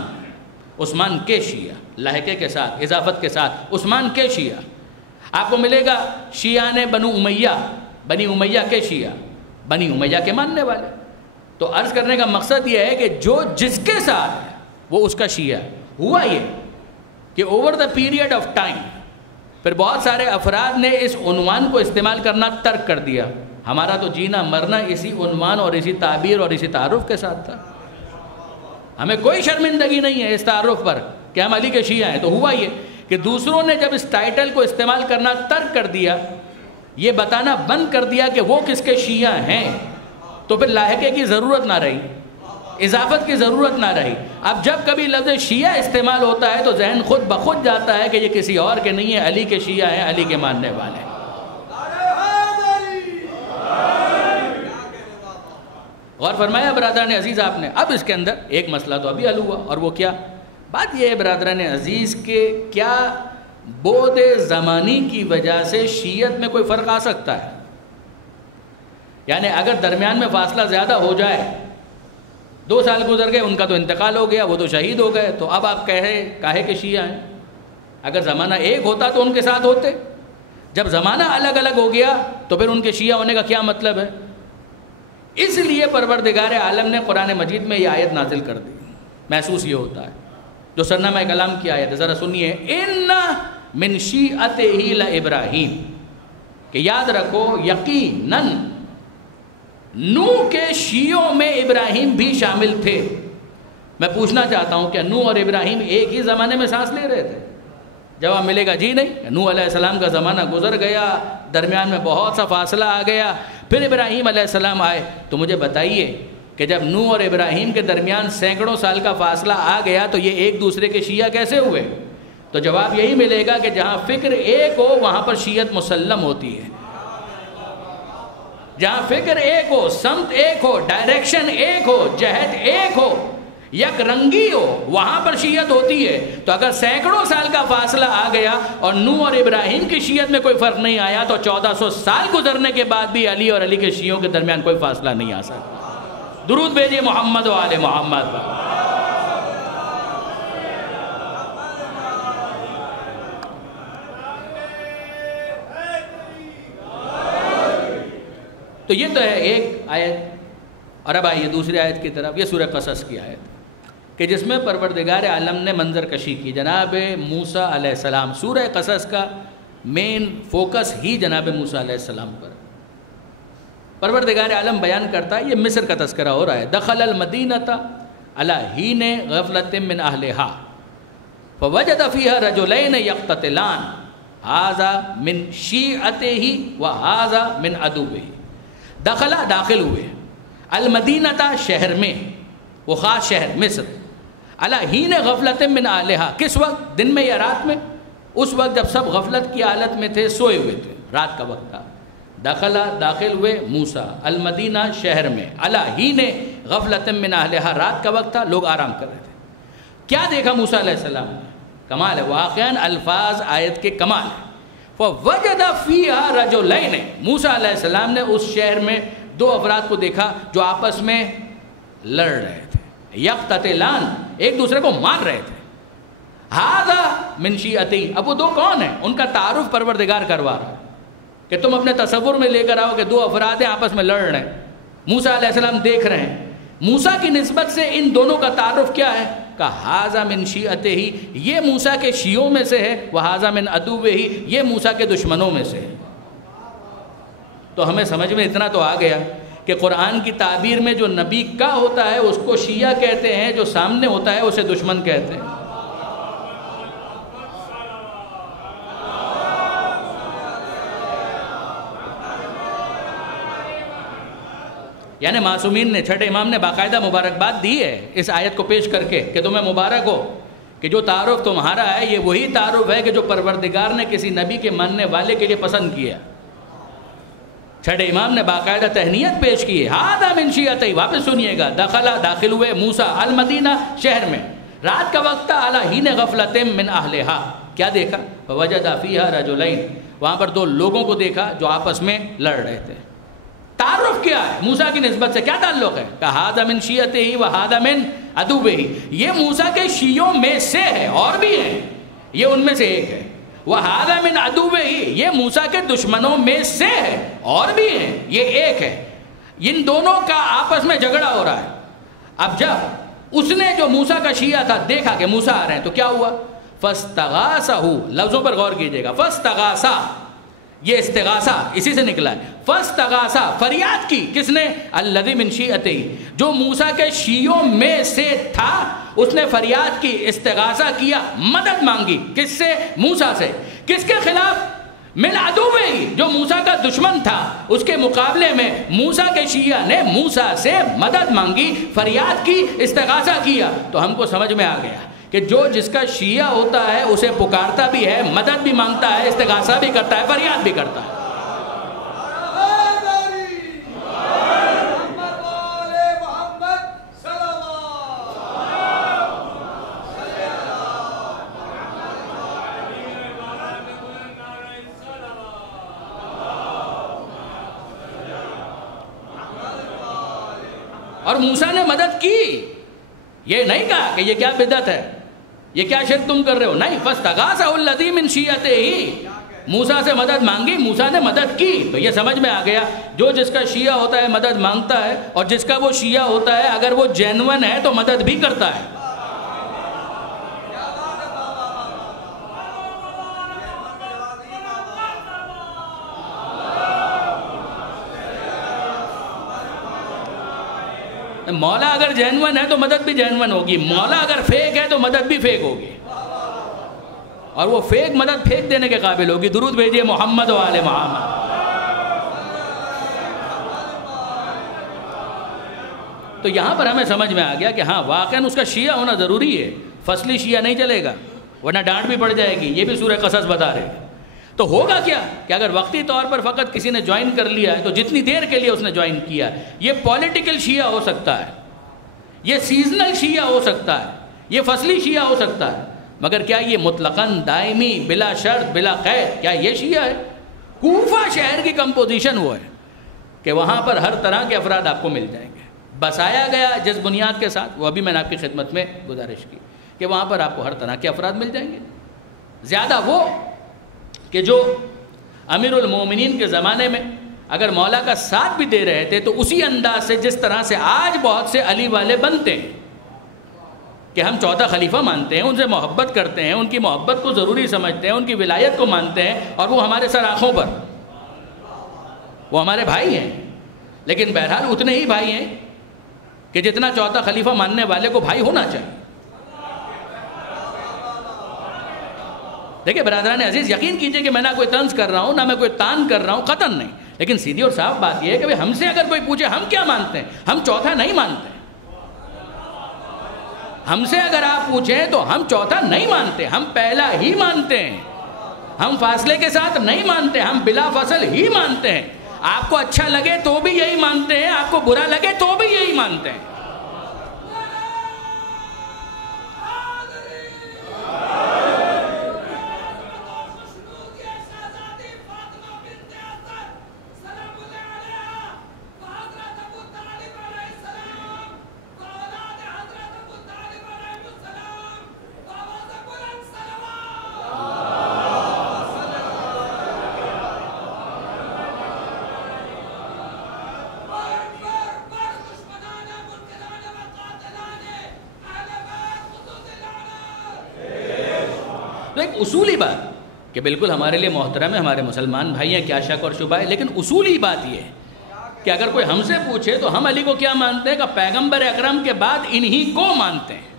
عثمان کے شیعہ, لاحقے کے ساتھ, اضافت کے ساتھ, عثمان کے شیعہ. آپ کو ملے گا شیعہ نے بنو امیہ, بنی امیہ کے شیعہ, بنی امیہ کے ماننے والے. تو عرض کرنے کا مقصد یہ ہے کہ جو جس کے ساتھ ہے وہ اس کا شیعہ ہے. ہوا یہ کہ over the period of time پھر بہت سارے افراد نے اس عنوان کو استعمال کرنا ترک کر دیا. ہمارا تو جینا مرنا اسی عنوان اور اسی تعبیر اور اسی تعارف کے ساتھ تھا. ہمیں کوئی شرمندگی نہیں ہے اس تعارف پر کہ ہم علی کے شیعہ ہیں. تو ہوا یہ کہ دوسروں نے جب اس ٹائٹل کو استعمال کرنا ترک کر دیا, یہ بتانا بند کر دیا کہ وہ کس کے شیعہ ہیں, تو پھر لاحقے کی ضرورت نہ رہی, اضافت کی ضرورت نہ رہی. اب جب کبھی لفظ شیعہ استعمال ہوتا ہے تو ذہن خود بخود جاتا ہے کہ یہ کسی اور کے نہیں ہے, علی کے شیعہ ہیں, علی کے ماننے والے ہیں. غور فرمایا برادران عزیز آپ نے. اب اس کے اندر ایک مسئلہ تو ابھی حل ہوا, اور وہ کیا بات یہ ہے برادران عزیز کہ کیا بعد زمانی کی وجہ سے شیعت میں کوئی فرق آ سکتا ہے؟ یعنی اگر درمیان میں فاصلہ زیادہ ہو جائے, 2 سال گزر گئے, ان کا تو انتقال ہو گیا, وہ تو شہید ہو گئے, تو اب آپ کاہے کہ شیعہ ہیں؟ اگر زمانہ ایک ہوتا تو ان کے ساتھ ہوتے. جب زمانہ الگ الگ ہو گیا تو پھر ان کے شیعہ ہونے کا کیا مطلب ہے؟ اس لیے پروردگار عالم نے قرآن مجید میں یہ آیت نازل کر دی. محسوس یہ ہوتا ہے جو سرنامہ کلام کی آیت ہے, ذرا سنیے. ان من شیعتہ لابراہیم, کہ یاد رکھو یقیناً نوح کے شیعوں میں ابراہیم بھی شامل تھے. میں پوچھنا چاہتا ہوں, کیا نوح اور ابراہیم ایک ہی زمانے میں سانس لے رہے تھے؟ جواب ملے گا جی نہیں. نوح علیہ السلام کا زمانہ گزر گیا, درمیان میں بہت سا فاصلہ آ گیا, پھر ابراہیم علیہ السلام آئے. تو مجھے بتائیے کہ جب نوح اور ابراہیم کے درمیان سینکڑوں سال کا فاصلہ آ گیا تو یہ ایک دوسرے کے شیعہ کیسے ہوئے؟ تو جواب یہی ملے گا کہ جہاں فکر ایک ہو وہاں پر شیعت مسلم ہوتی ہے. جہاں فکر ایک ہو, سمت ایک ہو, ڈائریکشن ایک ہو, جہت ایک ہو, یک رنگی ہو, وہاں پر شیعت ہوتی ہے. تو اگر سینکڑوں سال کا فاصلہ آ گیا اور نوح اور ابراہیم کی شیعت میں کوئی فرق نہیں آیا, تو 1400 سال گزرنے کے بعد بھی علی اور علی کے شیعوں کے درمیان کوئی فاصلہ نہیں آ سکتا. درود بھیجیے محمد و آل محمد پر. تو یہ تو ہے ایک آیت. اور اب آئیے دوسری آیت کی طرف. یہ سورہ قصص کی آیت کہ جس میں پروردگار عالم نے منظر کشی کی جناب موسیٰ علیہ السلام. سورہ قصص کا مین فوکس ہی جناب موسیٰ علیہ السلام پر. پروردگار عالم بیان کرتا ہے, یہ مصر کا تذکرہ ہو رہا ہے. دخل المدینۃ علی حین غفلۃ من اہلہا فوجد فیہا رجلین یقتتلان ھذا من شیعتہ وھذا من عدوہ. دخلا داخل ہوئے, المدینۃ شہر میں, وہ خاص شہر مصر, علی حین غفلۃ من اہلہا, کس وقت, دن میں یا رات میں؟ اس وقت جب سب غفلت کی حالت میں تھے, سوئے ہوئے تھے, رات کا وقت تھا. دخلا داخل ہوئے موسیٰ المدینہ شہر میں, علی حین غفلۃ من اہلہا, رات کا وقت تھا, لوگ آرام کر رہے تھے. کیا دیکھا موسیٰ علیہ السلام نے؟ کمال ہے واقعاً, الفاظ آیت کے کمال ہے. فوجد فیہا رجلین, موسیٰ علیہ السلام نے اس شہر میں 2 افراد کو دیکھا جو آپس میں لڑ رہے تھے. یقتتلان, ایک دوسرے کو مار رہے تھے. ھذا من شیعتی, اب وہ 2 کون ہیں؟ ان کا تعارف پروردگار کروا رہا ہے کہ تم اپنے تصور میں لے کر آؤ کہ 2 افراد ہیں آپس میں لڑ رہے ہیں. موسیٰ علیہ السلام دیکھ رہے ہیں. موسیٰ کی نسبت سے ان دونوں کا تعارف کیا ہے؟ کہ ھذا من شیعتہ, یہ موسیٰ کے شیعوں میں سے ہے, وھذا من عدوہ, یہ موسیٰ کے دشمنوں میں سے ہے. تو ہمیں سمجھ میں اتنا تو آ گیا کہ قرآن کی تعبیر میں جو نبی کا ہوتا ہے اس کو شیعہ کہتے ہیں، جو سامنے ہوتا ہے اسے دشمن کہتے ہیں۔ یعنی معصومین نے، چھٹے امام نے باقاعدہ مبارکباد دی ہے اس آیت کو پیش کر کے کہ تمہیں مبارک ہو کہ جو تعارف تمہارا ہے یہ وہی تعارف ہے کہ جو پروردگار نے کسی نبی کے ماننے والے کے لیے پسند کیا۔ چھٹے امام نے باقاعدہ تہنیت پیش کی ہے، ہذا من شیعتی، واپس سنیے گا، داخل ہوئے موسیٰ المدینہ، شہر میں، رات کا وقت تھا، علی حین غفلۃ من اہلہا، کیا دیکھا؟ ووجد فیہا رجلین، وہاں پر دو لوگوں کو دیکھا جو آپس میں لڑ رہے تھے۔ تعارف کیا ہے؟ موسیٰ کی نسبت سے کیا تعلق ہے؟ کہ ھذا من شیعتہ وھذا من عدوہ، یہ موسیٰ کے شیعوں میں سے ہے، اور بھی ہیں، یہ ان میں سے ایک ہے۔ وھذا من عدوہ، یہ موسیٰ کے دشمنوں میں سے ہے، اور بھی ہیں، یہ ایک ہے۔ ان دونوں کا آپس میں جھگڑا ہو رہا ہے۔ اب جب اس نے جو موسیٰ کا شیعہ تھا دیکھا کہ موسیٰ آ رہے ہیں تو کیا ہوا؟ فاستغاثہ، لفظوں پر غور کیجئے گا، فاستغاثہ، یہ استغاثہ اسی سے نکلا ہے۔ فاستغاثہ، فریاد کی، کس نے؟ الذی من شیعتہ، جو موسیٰ کے شیعوں میں سے تھا، اس نے فریاد کی، استغاثہ کیا، مدد مانگی، کس سے؟ موسیٰ سے۔ کس کے خلاف؟ من عدوہ، جو موسیٰ کا دشمن تھا، اس کے مقابلے میں موسیٰ کے شیعہ نے موسیٰ سے مدد مانگی، فریاد کی، استغاثہ کیا۔ تو ہم کو سمجھ میں آ گیا کہ جو جس کا شیعہ ہوتا ہے اسے پکارتا بھی ہے، مدد بھی مانگتا ہے، استغاثہ بھی کرتا ہے، فریاد بھی کرتا ہے۔ اور موسیٰ نے مدد کی، یہ نہیں کہا کہ یہ کیا بدعت ہے، یہ کیا شرک تم کر رہے ہو، نہیں، فاستغاثہ الذی من شیعتہ، موسیٰ سے مدد مانگی، موسیٰ نے مدد کی۔ تو یہ سمجھ میں آ گیا جو جس کا شیعہ ہوتا ہے مدد مانگتا ہے، اور جس کا وہ شیعہ ہوتا ہے اگر وہ جینون ہے تو مدد بھی کرتا ہے۔ مولا اگر جینون ہے تو مدد بھی جینون ہوگی، مولا اگر فیک ہے تو مدد بھی فیک ہوگی، اور وہ فیک مدد پھینک دینے کے قابل ہوگی۔ درود بھیجئے محمد و آل محمد۔ تو یہاں پر ہمیں سمجھ میں آ گیا کہ ہاں واقعاً اس کا شیعہ ہونا ضروری ہے، فصلی شیعہ نہیں چلے گا ورنہ ڈانٹ بھی پڑ جائے گی، یہ بھی سورہ قصص بتا رہے ہیں۔ تو ہوگا کیا کہ اگر وقتی طور پر فقط کسی نے جوائن کر لیا ہے تو جتنی دیر کے لیے اس نے جوائن کیا ہے، یہ پولیٹیکل شیعہ ہو سکتا ہے، یہ سیزنل شیعہ ہو سکتا ہے، یہ فصلی شیعہ ہو سکتا ہے، مگر کیا یہ مطلقاً دائمی بلا شرط بلا قید کیا یہ شیعہ ہے؟ کوفہ شہر کی کمپوزیشن وہ ہے کہ وہاں پر ہر طرح کے افراد آپ کو مل جائیں گے، بسایا گیا جس بنیاد کے ساتھ، وہ ابھی میں نے آپ کی خدمت میں گزارش کی کہ وہاں پر آپ کو ہر طرح کے افراد مل جائیں گے۔ زیادہ وہ کہ جو امیر المومنین کے زمانے میں اگر مولا کا ساتھ بھی دے رہے تھے تو اسی انداز سے جس طرح سے آج بہت سے علی والے بنتے ہیں کہ ہم چوتھا خلیفہ مانتے ہیں، ان سے محبت کرتے ہیں، ان کی محبت کو ضروری سمجھتے ہیں، ان کی ولایت کو مانتے ہیں، اور وہ ہمارے سر آنکھوں پر، وہ ہمارے بھائی ہیں، لیکن بہرحال اتنے ہی بھائی ہیں کہ جتنا چوتھا خلیفہ ماننے والے کو بھائی ہونا چاہیے۔ دیکھیں برادران عزیز، یقین کیجئے کہ میں نہ کوئی طنز کر رہا ہوں، نہ میں کوئی تان کر رہا ہوں، قطعاً نہیں، لیکن سیدھی اور صاف بات یہ ہے کہ ہم سے اگر کوئی پوچھے ہم کیا مانتے ہیں، ہم چوتھا نہیں مانتے۔ ہم سے اگر آپ پوچھیں تو ہم چوتھا نہیں مانتے، ہم پہلا ہی مانتے ہیں، ہم فاصلے کے ساتھ نہیں مانتے، ہم بلا فصل ہی مانتے ہیں۔ آپ کو اچھا لگے تو بھی یہی مانتے ہیں، آپ کو برا لگے تو بھی یہی مانتے ہیں۔ تو ایک اصولی بات کہ بالکل ہمارے لیے محترم ہے، ہمارے مسلمان بھائی ہیں، کیا شک اور شبہ ہے، لیکن اصولی بات یہ ہے کہ اگر کوئی ہم سے پوچھے تو ہم علی کو کیا مانتے ہیں کہ پیغمبر اکرم کے بعد انہی کو مانتے ہیں،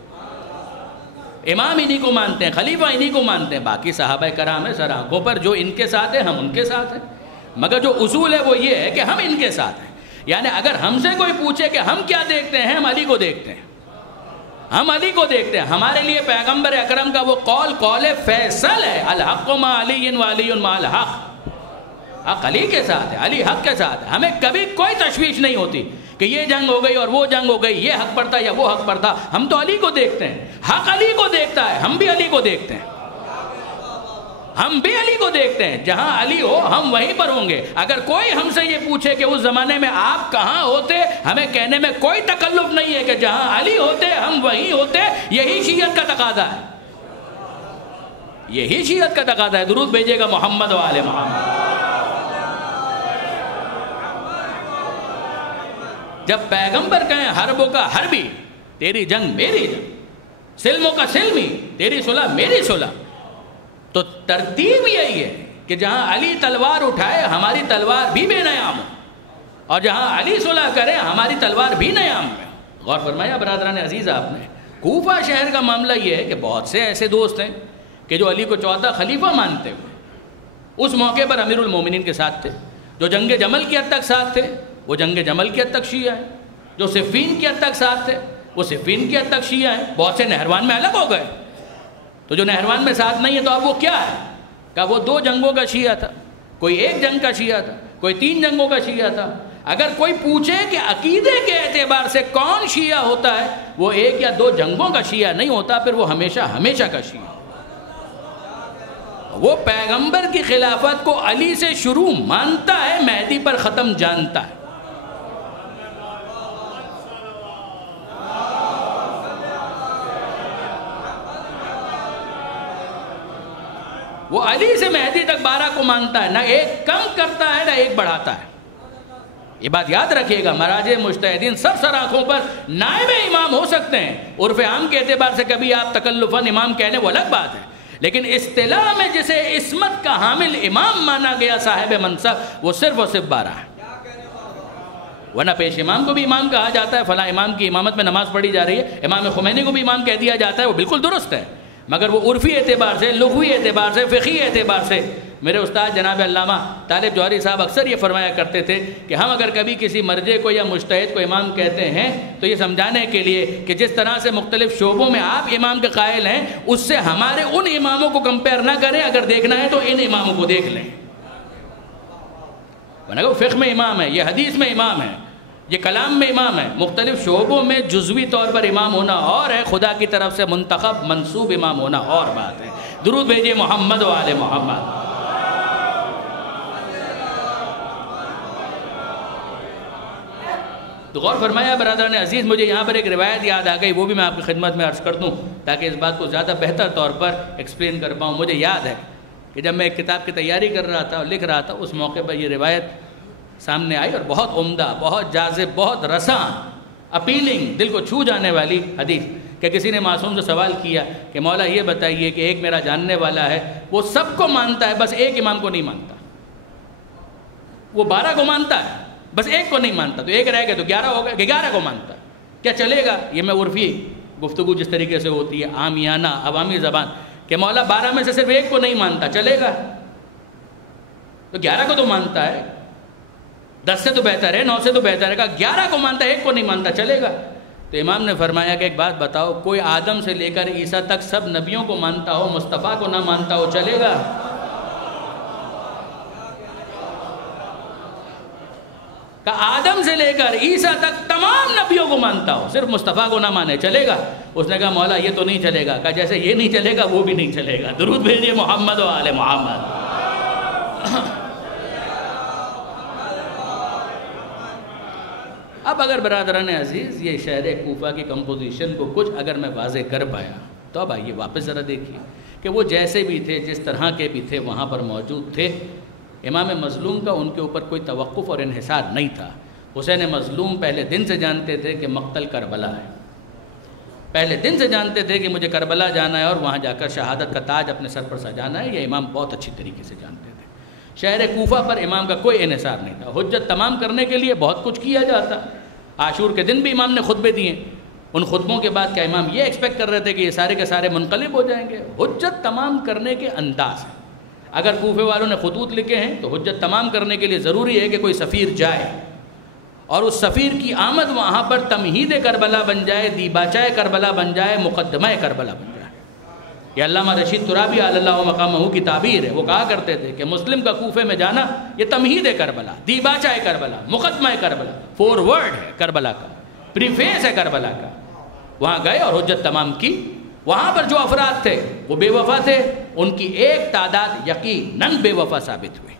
امام انہی کو مانتے ہیں، خلیفہ انہی کو مانتے ہیں، باقی صحابہ کرام ہے سر آنکھوں پر، جو ان کے ساتھ ہیں ہم ان کے ساتھ ہیں، مگر جو اصول ہے وہ یہ ہے کہ ہم ان کے ساتھ ہیں۔ یعنی اگر ہم سے کوئی پوچھے کہ ہم کیا دیکھتے ہیں، ہم علی کو دیکھتے ہیں، ہم علی کو دیکھتے ہیں۔ ہمارے لیے پیغمبر اکرم کا وہ قول فیصل ہے، الحق مع علی وعلی مع الحق، حق علی کے ساتھ ہے، علی حق کے ساتھ ہے۔ ہمیں کبھی کوئی تشویش نہیں ہوتی کہ یہ جنگ ہو گئی اور وہ جنگ ہو گئی، یہ حق پر تھا یا وہ حق پر تھا، ہم تو علی کو دیکھتے ہیں، حق علی کو دیکھتا ہے، ہم بھی علی کو دیکھتے ہیں، ہم بھی علی کو دیکھتے ہیں، جہاں علی ہو ہم وہیں پر ہوں گے۔ اگر کوئی ہم سے یہ پوچھے کہ اس زمانے میں آپ کہاں ہوتے، ہمیں کہنے میں کوئی تکلف نہیں ہے کہ جہاں علی ہوتے ہم وہیں ہوتے۔ یہی شیعت کا تقاضا ہے، یہی شیعت کا تقاضا ہے۔ درود بھیجیے گا محمد و آل محمد۔ جب پیغمبر کہیں حربوں کا حربی، تیری جنگ میری جنگ، سلموں کا سلمی، تیری صلح میری صلح، تو ترتیب یہی ہے کہ جہاں علی تلوار اٹھائے ہماری تلوار بھی بے نیام ہو، اور جہاں علی صلح کرے ہماری تلوار بھی نیام میں۔ غور فرمایا برادران عزیز آپ نے، کوفہ شہر کا معاملہ یہ ہے کہ بہت سے ایسے دوست ہیں کہ جو علی کو چوتھا خلیفہ مانتے ہوئے اس موقع پر امیر المومنین کے ساتھ تھے، جو جنگ جمل کی حد تک ساتھ تھے وہ جنگ جمل کی حد تک شیعہ ہیں، جو صفین کی حد تک ساتھ تھے وہ صفین کی حد تک شیعہ ہیں۔ بہت سے نہروان میں الگ ہو گئے، تو جو نہروان میں ساتھ نہیں ہے تو اب وہ کیا ہے؟ کہ وہ 2 جنگوں کا شیعہ تھا، کوئی 1 جنگ کا شیعہ تھا، کوئی 3 جنگوں کا شیعہ تھا۔ اگر کوئی پوچھے کہ عقیدے کے اعتبار سے کون شیعہ ہوتا ہے، وہ 1 یا 2 جنگوں کا شیعہ نہیں ہوتا، پھر وہ ہمیشہ ہمیشہ کا شیعہ۔ وہ پیغمبر کی خلافت کو علی سے شروع مانتا ہے، مہدی پر ختم جانتا ہے۔ وہ علی سے مہدی تک 12 کو مانتا ہے، نہ ایک کم کرتا ہے نہ ایک بڑھاتا ہے۔ یہ بات یاد رکھیے گا، مراجع مجتہدین سر آنکھوں پر نائب امام ہو سکتے ہیں، عرف عام کے اعتبار سے کبھی آپ تکلفاً امام کہہ لیں وہ الگ بات ہے، لیکن اصطلاح میں جسے عصمت کا حامل امام مانا گیا صاحب منصب، وہ صرف اور صرف 12 ہے۔ ورنہ پیش امام کو بھی امام کہا جاتا ہے، فلاں امام کی امامت میں نماز پڑھی جا رہی ہے، امام خمینی کو بھی امام کہہ دیا جاتا ہے، وہ بالکل درست ہے، مگر وہ عرفی اعتبار سے، لغوی اعتبار سے، فقہی اعتبار سے۔ میرے استاد جناب علامہ طالب جوہری صاحب اکثر یہ فرمایا کرتے تھے کہ ہم اگر کبھی کسی مرجع کو یا مجتہد کو امام کہتے ہیں تو یہ سمجھانے کے لیے کہ جس طرح سے مختلف شعبوں میں آپ امام کے قائل ہیں، اس سے ہمارے ان اماموں کو کمپیئر نہ کریں، اگر دیکھنا ہے تو ان اماموں کو دیکھ لیں۔ ورنہ وہ فقہ میں امام ہے، یہ حدیث میں امام ہے، یہ کلام میں امام ہے، مختلف شعبوں میں جزوی طور پر امام ہونا اور ہے، خدا کی طرف سے منتخب منصوب امام ہونا اور بات ہے۔ درود بھیجئے محمد و آل محمد۔ تو غور فرمایا برادران عزیز، مجھے یہاں پر ایک روایت یاد آ گئی، وہ بھی میں آپ کی خدمت میں عرض کر دوں تاکہ اس بات کو زیادہ بہتر طور پر ایکسپلین کر پاؤں۔ مجھے یاد ہے کہ جب میں ایک کتاب کی تیاری کر رہا تھا اور لکھ رہا تھا، اس موقع پر یہ روایت سامنے آئی اور بہت عمدہ، بہت جاذب، بہت رساں، اپیلنگ، دل کو چھو جانے والی حدیث، کہ کسی نے معصوم سے سوال کیا کہ مولا یہ بتائیے کہ ایک میرا جاننے والا ہے، وہ سب کو مانتا ہے بس ایک امام کو نہیں مانتا، وہ 12 کو مانتا ہے بس ایک کو نہیں مانتا، تو ایک رہ گئے تو 11 ہو گئے، 11 کو مانتا، کیا چلے گا؟ یہ میں عرفی گفتگو جس طریقے سے ہوتی ہے، عامیانہ عوامی زبان، کہ مولا 12 میں سے صرف ایک کو نہیں مانتا، چلے گا؟ تو 11 کو تو مانتا ہے، 10 سے تو بہتر ہے، 9 سے تو بہتر ہے، 11 کو مانتا ہے، ایک کو نہیں مانتا، چلے گا؟ تو امام نے فرمایا کہ ایک بات بتاؤ، کوئی آدم سے لے کر عیسیٰ تک سب نبیوں کو مانتا ہو، مصطفیٰ کو نہ مانتا ہو، چلے گا؟ کہ آدم سے لے کر عیسیٰ تک تمام نبیوں کو مانتا ہو، صرف مصطفیٰ کو نہ مانے، چلے گا؟ اس نے کہا مولا یہ تو نہیں چلے گا، کہا جیسے یہ نہیں چلے گا وہ بھی نہیں چلے گا۔ درود بھیجئے محمد و آل محمد۔ اب اگر برادران عزیز یہ شہر کوفہ کی کمپوزیشن کو کچھ اگر میں واضح کر پایا تو اب آئیے واپس ذرا دیکھیے کہ وہ جیسے بھی تھے، جس طرح کے بھی تھے، وہاں پر موجود تھے۔ امام مظلوم کا ان کے اوپر کوئی توقف اور انحصار نہیں تھا۔ حسین مظلوم پہلے دن سے جانتے تھے کہ مقتل کربلا ہے، پہلے دن سے جانتے تھے کہ مجھے کربلا جانا ہے اور وہاں جا کر شہادت کا تاج اپنے سر پر سجانا ہے. یہ امام بہت اچھی طریقے سے جانتے تھے. شہر کوفہ پر امام کا کوئی انحصار نہیں تھا. حجت تمام کرنے کے لیے بہت کچھ کیا جاتا. عاشور کے دن بھی امام نے خطبے دیے. ان خطبوں کے بعد کیا امام یہ ایکسپیکٹ کر رہے تھے کہ یہ سارے کے سارے منقلب ہو جائیں گے؟ حجت تمام کرنے کے انداز ہے. اگر کوفے والوں نے خطوط لکھے ہیں تو حجت تمام کرنے کے لیے ضروری ہے کہ کوئی سفیر جائے اور اس سفیر کی آمد وہاں پر تمہید کربلا بن جائے، دیباچہ کربلا بن جائے، مقدمہ کربلا بن جائے. یہ علامہ رشید ترابی علی اللہ مقامہ کی تعبیر ہے. وہ کہا کرتے تھے کہ مسلم کا کوفے میں جانا یہ تمہید کربلا، دیباچہ کربلا، مقدمہ کربلا، فورورڈ ہے کربلا کا، پریفیس ہے کربلا کا. وہاں گئے اور حجت تمام کی. وہاں پر جو افراد تھے وہ بے وفا تھے. ان کی ایک تعداد یقیناً بے وفا ثابت ہوئی،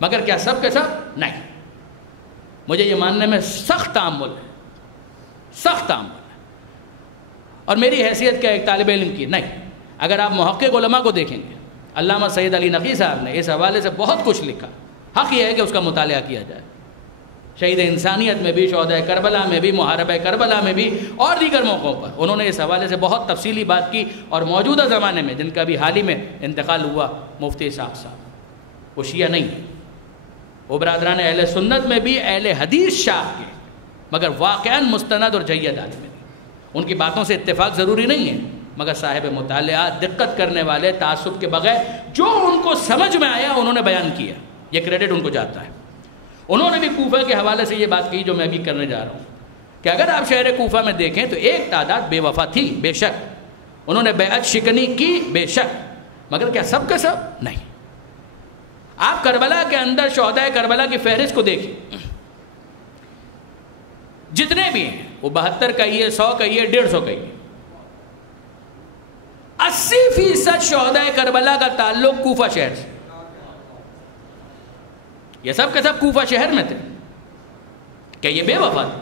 مگر کیا سب کے سب؟ نہیں. مجھے یہ ماننے میں سخت تعامل ہے، سخت تعامل ہے. اور میری حیثیت کیا ایک طالب علم کی نہیں. اگر آپ محقق علماء کو دیکھیں گے، علامہ سید علی نقی صاحب نے اس حوالے سے بہت کچھ لکھا. حق یہ ہے کہ اس کا مطالعہ کیا جائے. شہید انسانیت میں بھی، شہدائے کربلا میں بھی، محاربہ کربلا میں بھی اور دیگر موقعوں پر انہوں نے اس حوالے سے بہت تفصیلی بات کی. اور موجودہ زمانے میں جن کا بھی حال ہی میں انتقال ہوا، مفتی اسحاق صاحب، وہ شیعہ نہیں ہے، وہ برادران اہل سنت میں بھی اہل حدیث شاخ کے، مگر واقعاً مستند اور جید آدمی. ان کی باتوں سے اتفاق ضروری نہیں ہے، مگر صاحب مطالعہ، دقت کرنے والے، تعصب کے بغیر جو ان کو سمجھ میں آیا انہوں نے بیان کیا. یہ کریڈٹ ان کو جاتا ہے. انہوں نے بھی کوفہ کے حوالے سے یہ بات کی جو میں بھی کرنے جا رہا ہوں کہ اگر آپ شہر کوفہ میں دیکھیں تو ایک تعداد بے وفا تھی، بے شک. انہوں نے بیعت شکنی کی، بے شک، مگر کیا سب کے سب؟ نہیں. آپ کربلا کے اندر شہدائے کربلا کی فہرست کو دیکھیں، جتنے بھی ہیں وہ 72 کہیے، 100 کہیے، 150 کہیے، 80% شہدائے کربلا کا تعلق کوفہ شہر سے. یہ سب کے سب کوفہ شہر میں تھے. کہ یہ بے وفا تھے؟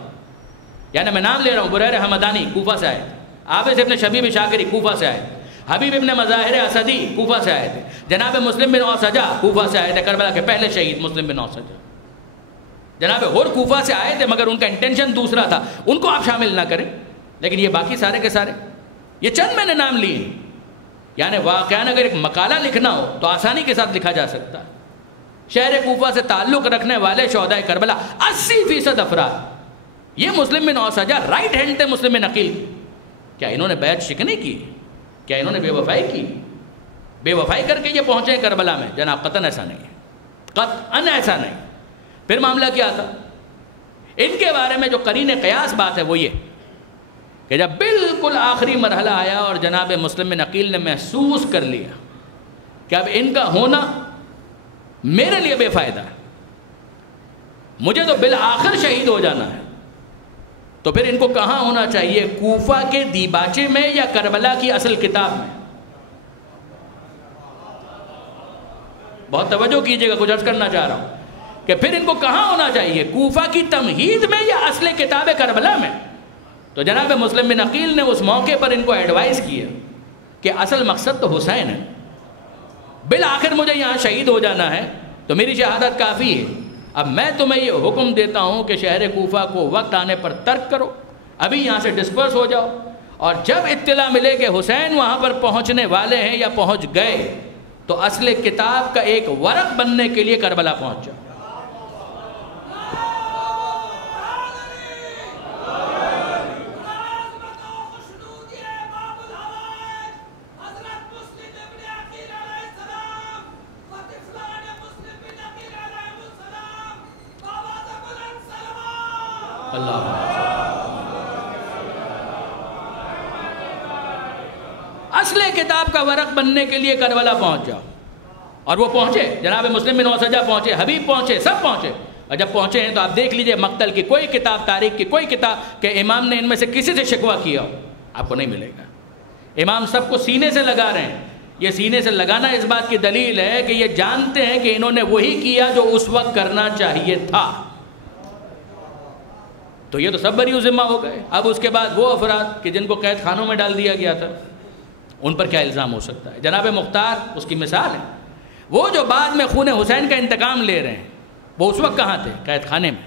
یعنی میں نام لے رہا ہوں، بریر حمدانی کوفہ سے آئے تھے، عابد ابن شبیب شاکری کوفہ سے آئے تھے، حبیب ابن مظاہر اسدی کوفہ سے آئے تھے، جناب مسلم بن اوسجہ کوفہ سے آئے تھے، کربلا کے پہلے شہید مسلم بن اوسجہ. جناب غور کوفہ سے آئے تھے مگر ان کا انٹینشن دوسرا تھا، ان کو آپ شامل نہ کریں. لیکن یہ باقی سارے کے سارے، یہ چند میں نے نام لیے. یعنی واقعاً اگر ایک مقالہ لکھنا ہو تو آسانی کے ساتھ لکھا جا سکتا ہے. شہر کوفہ سے تعلق رکھنے والے شہدائے کربلا 80% افراد، یہ مسلم بن اوسجہ رائٹ ہینڈ تھے مسلم بن عقیل. کیا انہوں نے بیعت شکنی کی؟ کیا انہوں نے بے وفائی کی؟ بے وفائی کر کے یہ پہنچے کربلا میں؟ جناب قطعاً ایسا نہیں ہے، قطعاً ایسا نہیں. پھر معاملہ کیا تھا؟ ان کے بارے میں جو قرین قیاس بات ہے وہ یہ کہ جب بالکل آخری مرحلہ آیا اور جناب مسلم بن عقیل نے محسوس کر لیا کہ اب ان کا ہونا میرے لیے بے فائدہ ہے، مجھے تو بالآخر شہید ہو جانا ہے، تو پھر ان کو کہاں ہونا چاہیے؟ کوفہ کے دیباچے میں یا کربلا کی اصل کتاب میں؟ بہت توجہ کیجئے گا، کچھ عرض کرنا چاہ رہا ہوں کہ پھر ان کو کہاں ہونا چاہیے؟ کوفہ کی تمہید میں یا اصل کتاب کربلا میں؟ تو جناب مسلم بن عقیل نے اس موقع پر ان کو ایڈوائز کیا کہ اصل مقصد تو حسین ہے، بالآخر مجھے یہاں شہید ہو جانا ہے، تو میری شہادت کافی ہے. اب میں تمہیں یہ حکم دیتا ہوں کہ شہر کوفہ کو وقت آنے پر ترک کرو، ابھی یہاں سے ڈسپرس ہو جاؤ، اور جب اطلاع ملے کہ حسین وہاں پر پہنچنے والے ہیں یا پہنچ گئے تو اصل کتاب کا ایک ورق بننے کے لیے کربلا پہنچ جاؤ. اصل کتاب کا ورق بننے کے لیے کربلا پہنچ جاؤ. اور وہ پہنچے، جناب مسلم بن اوسجہ پہنچے، حبیب پہنچے، سب پہنچے. اور جب پہنچے ہیں تو آپ دیکھ لیجئے مقتل کی کوئی کتاب، تاریخ کی کوئی کتاب کہ امام نے ان میں سے کسی سے شکوہ کیا ہو، آپ کو نہیں ملے گا. امام سب کو سینے سے لگا رہے ہیں. یہ سینے سے لگانا اس بات کی دلیل ہے کہ یہ جانتے ہیں کہ انہوں نے وہی کیا جو اس وقت کرنا چاہیے تھا. تو یہ تو سب بری ذمہ ہو گئے. اب اس کے بعد وہ افراد کہ جن کو قید خانوں میں ڈال دیا گیا تھا، ان پر کیا الزام ہو سکتا ہے؟ جناب مختار اس کی مثال ہے. وہ جو بعد میں خون حسین کا انتقام لے رہے ہیں، وہ اس وقت کہاں تھے؟ قید خانے میں.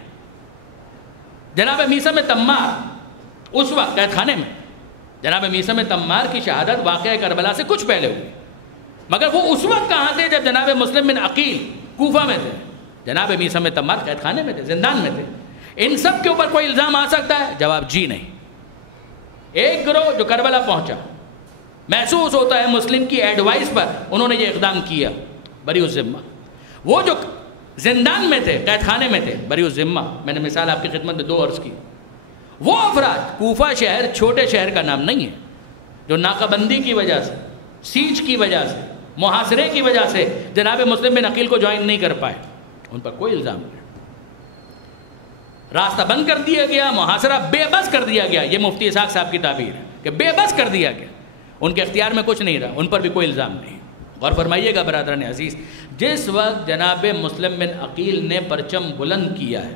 جناب میثم تمار اس وقت قید خانے میں. جناب میثم تمار کی شہادت واقعہ کربلا سے کچھ پہلے ہوئی، مگر وہ اس وقت کہاں تھے جب جناب مسلم بن عقیل کوفہ میں تھے، جناب میثم تمار قید خانے میں تھے، زندان میں تھے. ان سب کے اوپر کوئی الزام آ سکتا ہے؟ جواب جی نہیں. ایک گروہ جو کربلا پہنچا، محسوس ہوتا ہے مسلم کی ایڈوائس پر انہوں نے یہ اقدام کیا، بری الذمہ. وہ جو زندان میں تھے، قید خانے میں تھے، بری الذمہ. میں نے مثال آپ کی خدمت میں 2 عرض کی. وہ افراد، کوفہ شہر چھوٹے شہر کا نام نہیں ہے، جو ناکہ بندی کی وجہ سے، سیج کی وجہ سے، محاصرے کی وجہ سے جناب مسلم بن عقیل کو جوائن نہیں کر پائے، ان پر کوئی الزام نہیں. راستہ بند کر دیا گیا، محاصرہ بے بس کر دیا گیا. یہ مفتی اسحاق صاحب کی تعبیر ہے کہ بے بس کر دیا گیا، ان کے اختیار میں کچھ نہیں رہا، ان پر بھی کوئی الزام نہیں. غور فرمائیے گا برادران عزیز، جس وقت جناب مسلم بن عقیل نے پرچم بلند کیا ہے،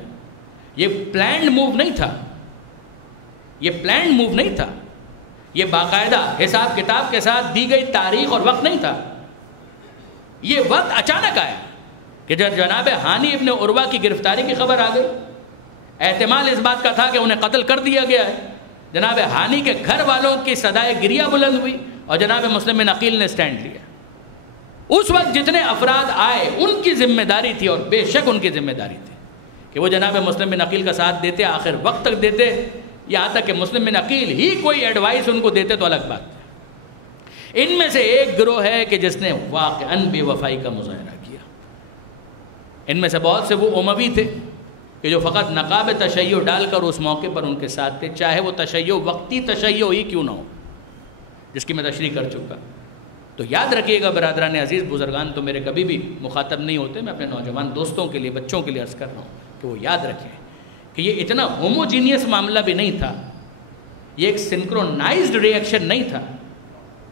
یہ پلانڈ موو نہیں تھا، یہ پلانڈ موو نہیں تھا، یہ باقاعدہ حساب کتاب کے ساتھ دی گئی تاریخ اور وقت نہیں تھا. یہ وقت اچانک آیا کہ جب جناب ہانی ابن عروہ کی گرفتاری کی خبر آ گئی، احتمال اس بات کا تھا کہ انہیں قتل کر دیا گیا ہے. جناب ہانی کے گھر والوں کی صدائے گریہ بلند ہوئی اور جناب مسلم بن عقیل نے سٹینڈ لیا. اس وقت جتنے افراد آئے ان کی ذمہ داری تھی، اور بے شک ان کی ذمہ داری تھی کہ وہ جناب مسلم بن عقیل کا ساتھ دیتے، آخر وقت تک دیتے، یہاں تک کہ مسلم بن عقیل ہی کوئی ایڈوائس ان کو دیتے تو الگ بات ہے. ان میں سے ایک گروہ ہے کہ جس نے واقعاً بے وفائی کا مظاہرہ کیا. ان میں سے بہت سے وہ اموی تھے کہ جو فقط نقاب تشیع ڈال کر اس موقع پر ان کے ساتھ تھے، چاہے وہ تشیع وقتی تشیع ہی کیوں نہ ہو، جس کی میں تشریح کر چکا. تو یاد رکھیے گا برادران عزیز، بزرگان تو میرے کبھی بھی مخاطب نہیں ہوتے، میں اپنے نوجوان دوستوں کے لیے، بچوں کے لیے عرض کر رہا ہوں کہ وہ یاد رکھیں کہ یہ اتنا ہوموجینیس معاملہ بھی نہیں تھا، یہ ایک سنکرونائزڈ ری ایکشن نہیں تھا.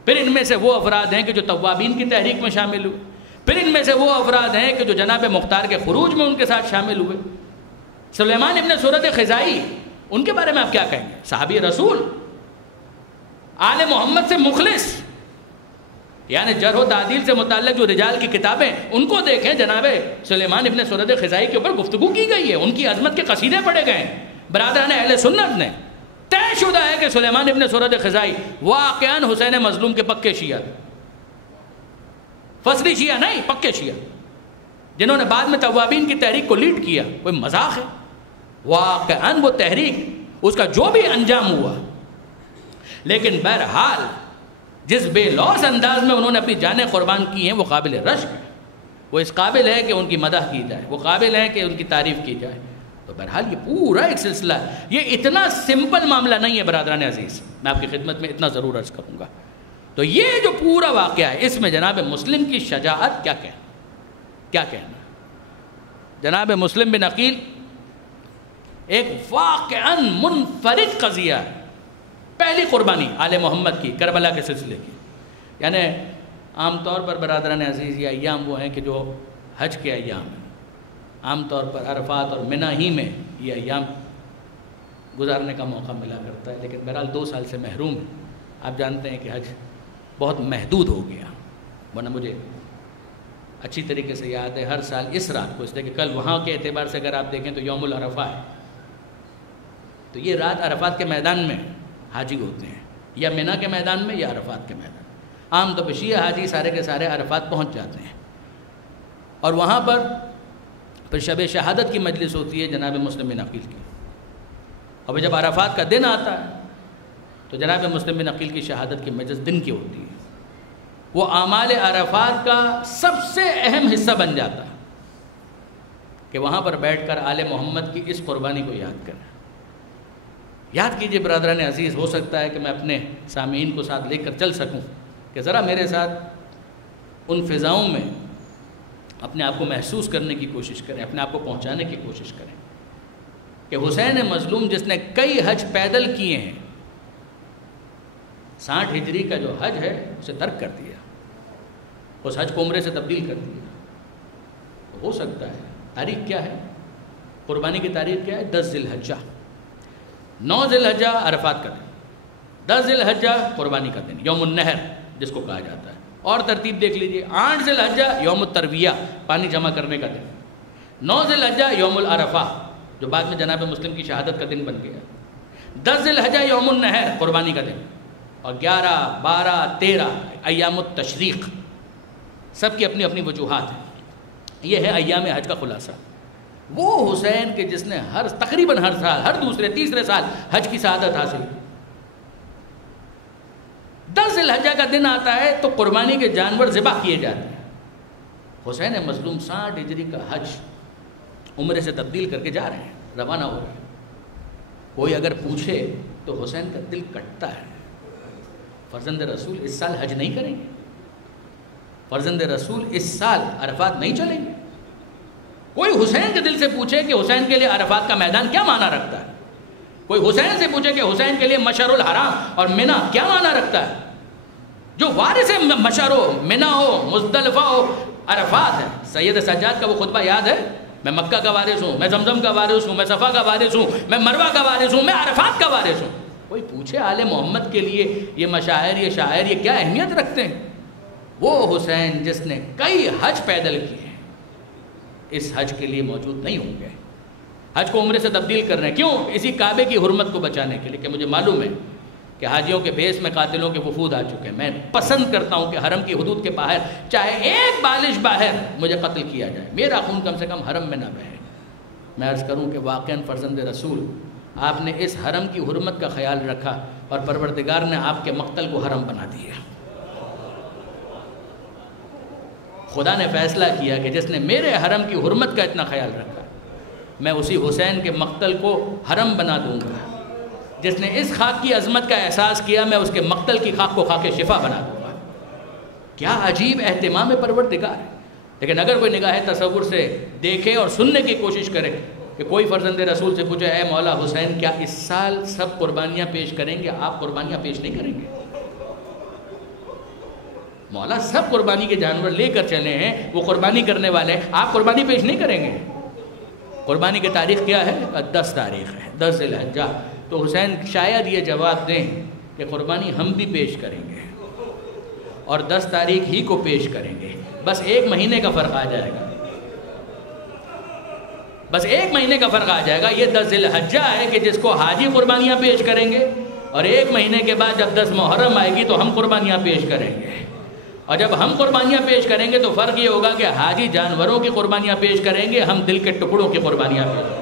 پھر ان میں سے وہ افراد ہیں کہ جو توابین کی تحریک میں شامل ہوئے، پھر ان میں سے وہ افراد ہیں کہ جو جناب مختار کے خروج میں ان کے ساتھ شامل ہوئے. سلیمان ابن سورت خزائی، ان کے بارے میں آپ کیا کہیں گے؟ صحابی رسول، آل محمد سے مخلص، یعنی جرح و تعدیل سے متعلق جو رجال کی کتابیں، ان کو دیکھیں، جناب سلیمان ابن سورت خزائی کے اوپر گفتگو کی گئی ہے، ان کی عظمت کے قصیدے پڑھے گئے ہیں. برادران اہل سنت نے طے شدہ ہے کہ سلیمان ابن سورت خزائی واقعاً حسین مظلوم کے پکے شیعہ تھے، فصلی شیعہ نہیں، پکے شیعہ، جنہوں نے بعد میں توابین کی تحریک کو لیڈ کیا. کوئی مذاق ہے؟ واقعاً وہ تحریک، اس کا جو بھی انجام ہوا، لیکن بہرحال جس بے لوث انداز میں انہوں نے اپنی جانیں قربان کی ہیں وہ قابل رشک ہے. وہ اس قابل ہے کہ ان کی مدح کی جائے، وہ قابل ہے کہ ان کی تعریف کی جائے. تو بہرحال یہ پورا ایک سلسلہ ہے، یہ اتنا سمپل معاملہ نہیں ہے برادران عزیز. میں آپ کی خدمت میں اتنا ضرور عرض کروں گا. تو یہ جو پورا واقعہ ہے، اس میں جناب مسلم کی شجاعت کیا کہنا. جناب مسلم بن عقیل ایک واقعاً منفرد قضیہ ہے. پہلی قربانی آل محمد کی کربلا کے سلسلے کی. یعنی عام طور پر برادران عزیز یہ ایام وہ ہیں کہ جو حج کے ایام ہیں، عام طور پر عرفات اور منی ہی میں یہ ایام گزارنے کا موقع ملا کرتا ہے، لیکن بہرحال 2 سال سے محروم ہے. آپ جانتے ہیں کہ حج بہت محدود ہو گیا، ورنہ مجھے اچھی طریقے سے یاد ہے ہر سال اس رات کو، اس لیے کہ کل وہاں کے اعتبار سے اگر آپ دیکھیں تو یوم العرفہ ہے، تو یہ رات عرفات کے میدان میں حاجی ہوتے ہیں، یا منی کے میدان میں یا عرفات کے میدان. عام طور پہ شیعہ حاجی سارے کے سارے عرفات پہنچ جاتے ہیں، اور وہاں پر پھر شب شہادت کی مجلس ہوتی ہے جناب مسلم بن عقیل کی. اور جب عرفات کا دن آتا ہے تو جناب مسلم بن عقیل کی شہادت کی مجلس دن کی ہوتی ہے. وہ اعمال عرفات کا سب سے اہم حصہ بن جاتا ہے کہ وہاں پر بیٹھ کر آل محمد کی اس قربانی کو یاد کریں. یاد کیجئے برادران عزیز، ہو سکتا ہے کہ میں اپنے سامعین کو ساتھ لے کر چل سکوں کہ ذرا میرے ساتھ ان فضاؤں میں اپنے آپ کو محسوس کرنے کی کوشش کریں، اپنے آپ کو پہنچانے کی کوشش کریں کہ حسین مظلوم جس نے کئی حج پیدل کیے ہیں، 60 ہجری کا جو حج ہے اسے ترک کر دیا، اس حج کو عمرے سے تبدیل کر دیا. ہو سکتا ہے تاریخ کیا ہے، قربانی کی تاریخ کیا ہے؟ 10 ذی الحجہ، 9 ذی الحجہ عرفات کا دن، 10 ذی الحجہ قربانی کا دن، یوم النحر جس کو کہا جاتا ہے. اور ترتیب دیکھ لیجئے، 8 ذی الحجہ یوم الترویہ، پانی جمع کرنے کا دن، 9 ذی الحجہ یوم العرفہ جو بعد میں جناب مسلم کی شہادت کا دن بن گیا، 10 ذی الحجہ یوم النحر قربانی کا دن، اور 11 12 13 ایام التشریق سب کی اپنی اپنی وجوہات ہیں. یہ ہے ایام حج کا خلاصہ. وہ حسین کہ جس نے تقریباً ہر سال، ہر دوسرے تیسرے سال حج کی سعادت حاصل کی. 10 ذی الحجہ کا دن آتا ہے تو قربانی کے جانور ذبح کیے جاتے ہیں. حسین مظلوم 60 ہجری کا حج عمرے سے تبدیل کر کے جا رہے ہیں، روانہ ہو رہے ہیں. کوئی اگر پوچھے تو حسین کا دل کٹتا ہے. فرزند رسول اس سال حج نہیں کریں گے، فرزند رسول اس سال عرفات نہیں چلیں گے. کوئی حسین کے دل سے پوچھے کہ حسین کے لیے عرفات کا میدان کیا معنی رکھتا ہے، کوئی حسین سے پوچھے کہ حسین کے لیے مشعر الحرام اور منی کیا معنی رکھتا ہے. جو وارث مشعر ہو، منی ہو، مزدلفہ ہو، عرفات ہے. سید سجاد کا وہ خطبہ یاد ہے؟ میں مکہ کا وارث ہوں، میں زمزم کا وارث ہوں، میں صفا کا وارث ہوں، میں مروہ کا وارث ہوں، میں عرفات کا وارث ہوں. کوئی پوچھے آل محمد کے لیے یہ مشاعر، یہ شاعر، یہ کیا اہمیت رکھتے ہیں؟ وہ حسین جس نے کئی حج پیدل کیے اس حج کے لیے موجود نہیں ہوں گے. حج کو عمرے سے تبدیل کر رہے ہیں. کیوں؟ اسی کعبے کی حرمت کو بچانے کے لیے کہ مجھے معلوم ہے کہ حاجیوں کے بیس میں قاتلوں کے وفود آ چکے ہیں. میں پسند کرتا ہوں کہ حرم کی حدود کے باہر چاہے ایک بالش باہر مجھے قتل کیا جائے، میرا خون کم سے کم حرم میں نہ بہے. میں عرض کروں کہ واقعاً فرزند رسول آپ نے اس حرم کی حرمت کا خیال رکھا اور پروردگار نے آپ کے مقتل کو حرم بنا دیا. خدا نے فیصلہ کیا کہ جس نے میرے حرم کی حرمت کا اتنا خیال رکھا میں اسی حسین کے مقتل کو حرم بنا دوں گا. جس نے اس خاک کی عظمت کا احساس کیا میں اس کے مقتل کی خاک کو خاک شفا بنا دوں گا. کیا عجیب اہتمام پروردگار ہے. لیکن اگر کوئی نگاہ تصور سے دیکھے اور سننے کی کوشش کرے کہ کوئی فرزند رسول سے پوچھے اے مولا حسین کیا اس سال سب قربانیاں پیش کریں گے؟ آپ قربانیاں پیش نہیں کریں گے. مولا سب قربانی کے جانور لے کر چلے ہیں، وہ قربانی کرنے والے، آپ قربانی پیش نہیں کریں گے. قربانی کی تاریخ کیا ہے؟ 10 تاریخ ہے، 10 ذی الحجہ. تو حسین شاید یہ جواب دیں کہ قربانی ہم بھی پیش کریں گے اور 10 تاریخ ہی کو پیش کریں گے. بس 1 مہینے کا فرق آ جائے گا، بس 1 مہینے کا فرق آ جائے گا. یہ 10 ذی الحجہ ہے کہ جس کو حاجی قربانیاں پیش کریں گے، اور 1 مہینے کے بعد جب 10 محرم آئے گی تو ہم قربانیاں پیش کریں گے. اور جب ہم قربانیاں پیش کریں گے تو فرق یہ ہوگا کہ حاجی جانوروں کی قربانیاں پیش کریں گے، ہم دل کے ٹکڑوں کی قربانیاں پیش کریں گے.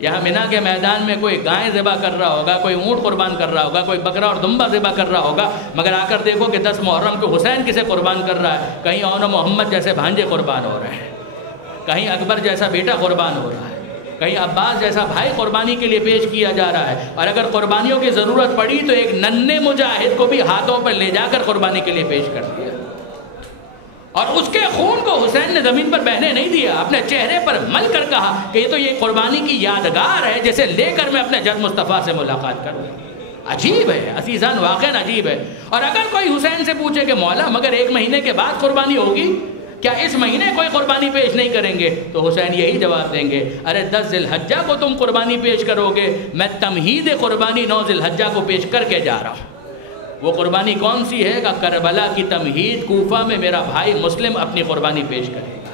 یہاں منی کے میدان میں کوئی گائے ذبح کر رہا ہوگا، کوئی اونٹ قربان کر رہا ہوگا، کوئی بکرا اور دمبا ذبح کر رہا ہوگا، مگر آ کر دیکھو کہ 10 محرم کو حسین کسے قربان کر رہا ہے. کہیں اون محمد جیسے بھانجے قربان ہو رہے ہیں، کہیں اکبر جیسا بیٹا قربان ہو رہا ہے، کہیں عباس جیسا بھائی قربانی کے لیے پیش کیا جا رہا ہے. اور اگر قربانیوں کی ضرورت پڑی تو ایک ننھے مجاہد کو بھی ہاتھوں پر لے جا کر قربانی کے لیے پیش کر دیا، اور اس کے خون کو حسین نے زمین پر بہنے نہیں دیا. اپنے چہرے پر مل کر کہا کہ یہ قربانی کی یادگار ہے جسے لے کر میں اپنے جد مصطفیٰ سے ملاقات کروں. عجیب ہے عزیزان، واقعاً عجیب ہے. اور اگر کوئی حسین سے پوچھے کہ مولا مگر 1 مہینے کے بعد قربانی ہوگی، کیا اس مہینے کوئی قربانی پیش نہیں کریں گے؟ تو حسین یہی جواب دیں گے، ارے 10 ذی الحجہ کو تم قربانی پیش کرو گے، میں تمہید قربانی 9 ذی الحجہ کو پیش کر کے جا رہا ہوں. وہ قربانی کون سی ہے؟ کہ کربلا کی تمہید کوفہ میں میرا بھائی مسلم اپنی قربانی پیش کرے گا،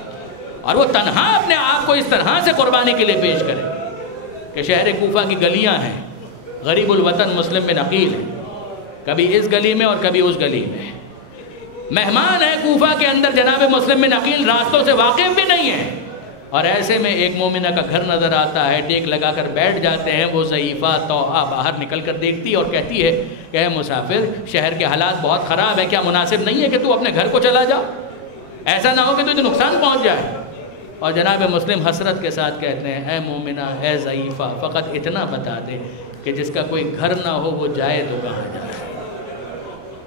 اور وہ تنہا اپنے آپ کو اس طرح سے قربانی کے لیے پیش کرے کہ شہر کوفہ کی گلیاں ہیں، غریب الوطن مسلم بن عقیل ہے، کبھی اس گلی میں اور کبھی اس گلی میں. مہمان ہے کوفہ کے اندر جناب مسلم بن عقیل راستوں سے واقف بھی نہیں ہے، اور ایسے میں ایک مومنہ کا گھر نظر آتا ہے، ٹیک لگا کر بیٹھ جاتے ہیں. وہ ضعیفہ توحہ باہر نکل کر دیکھتی اور کہتی ہے کہ اے مسافر، شہر کے حالات بہت خراب ہے، کیا مناسب نہیں ہے کہ تو اپنے گھر کو چلا جا؟ ایسا نہ ہو کہ تجھے نقصان پہنچ جائے. اور جناب مسلم حسرت کے ساتھ کہتے ہیں اے مومنہ، اے ضعیفہ، فقط اتنا بتا دے کہ جس کا کوئی گھر نہ ہو وہ جائے تو کہاں جائے.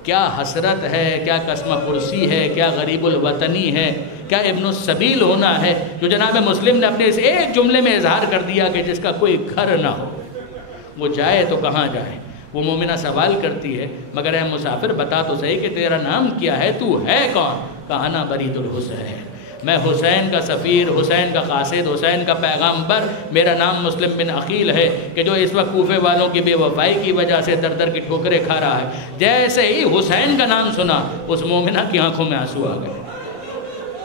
کیا حسرت ہے، کیا قسم پرسی ہے، کیا غریب الوطنی ہے، کیا ابن السبیل ہونا ہے جو جناب مسلم نے اپنے اس ایک جملے میں اظہار کر دیا کہ جس کا کوئی گھر نہ ہو وہ جائے تو کہاں جائے. وہ مومنہ سوال کرتی ہے مگر اے مسافر بتا تو صحیح کہ تیرا نام کیا ہے، تو ہے کون؟ کہا نا برید الحسین، میں حسین کا سفیر، حسین کا قاصد، حسین کا پیغامبر، میرا نام مسلم بن عقیل ہے کہ جو اس وقت کوفے والوں کی بے وفائی کی وجہ سے در در کی ٹھوکریں کھا رہا ہے. جیسے ہی حسین کا نام سنا اس مومنہ کی آنکھوں میں آنسو آ گئے.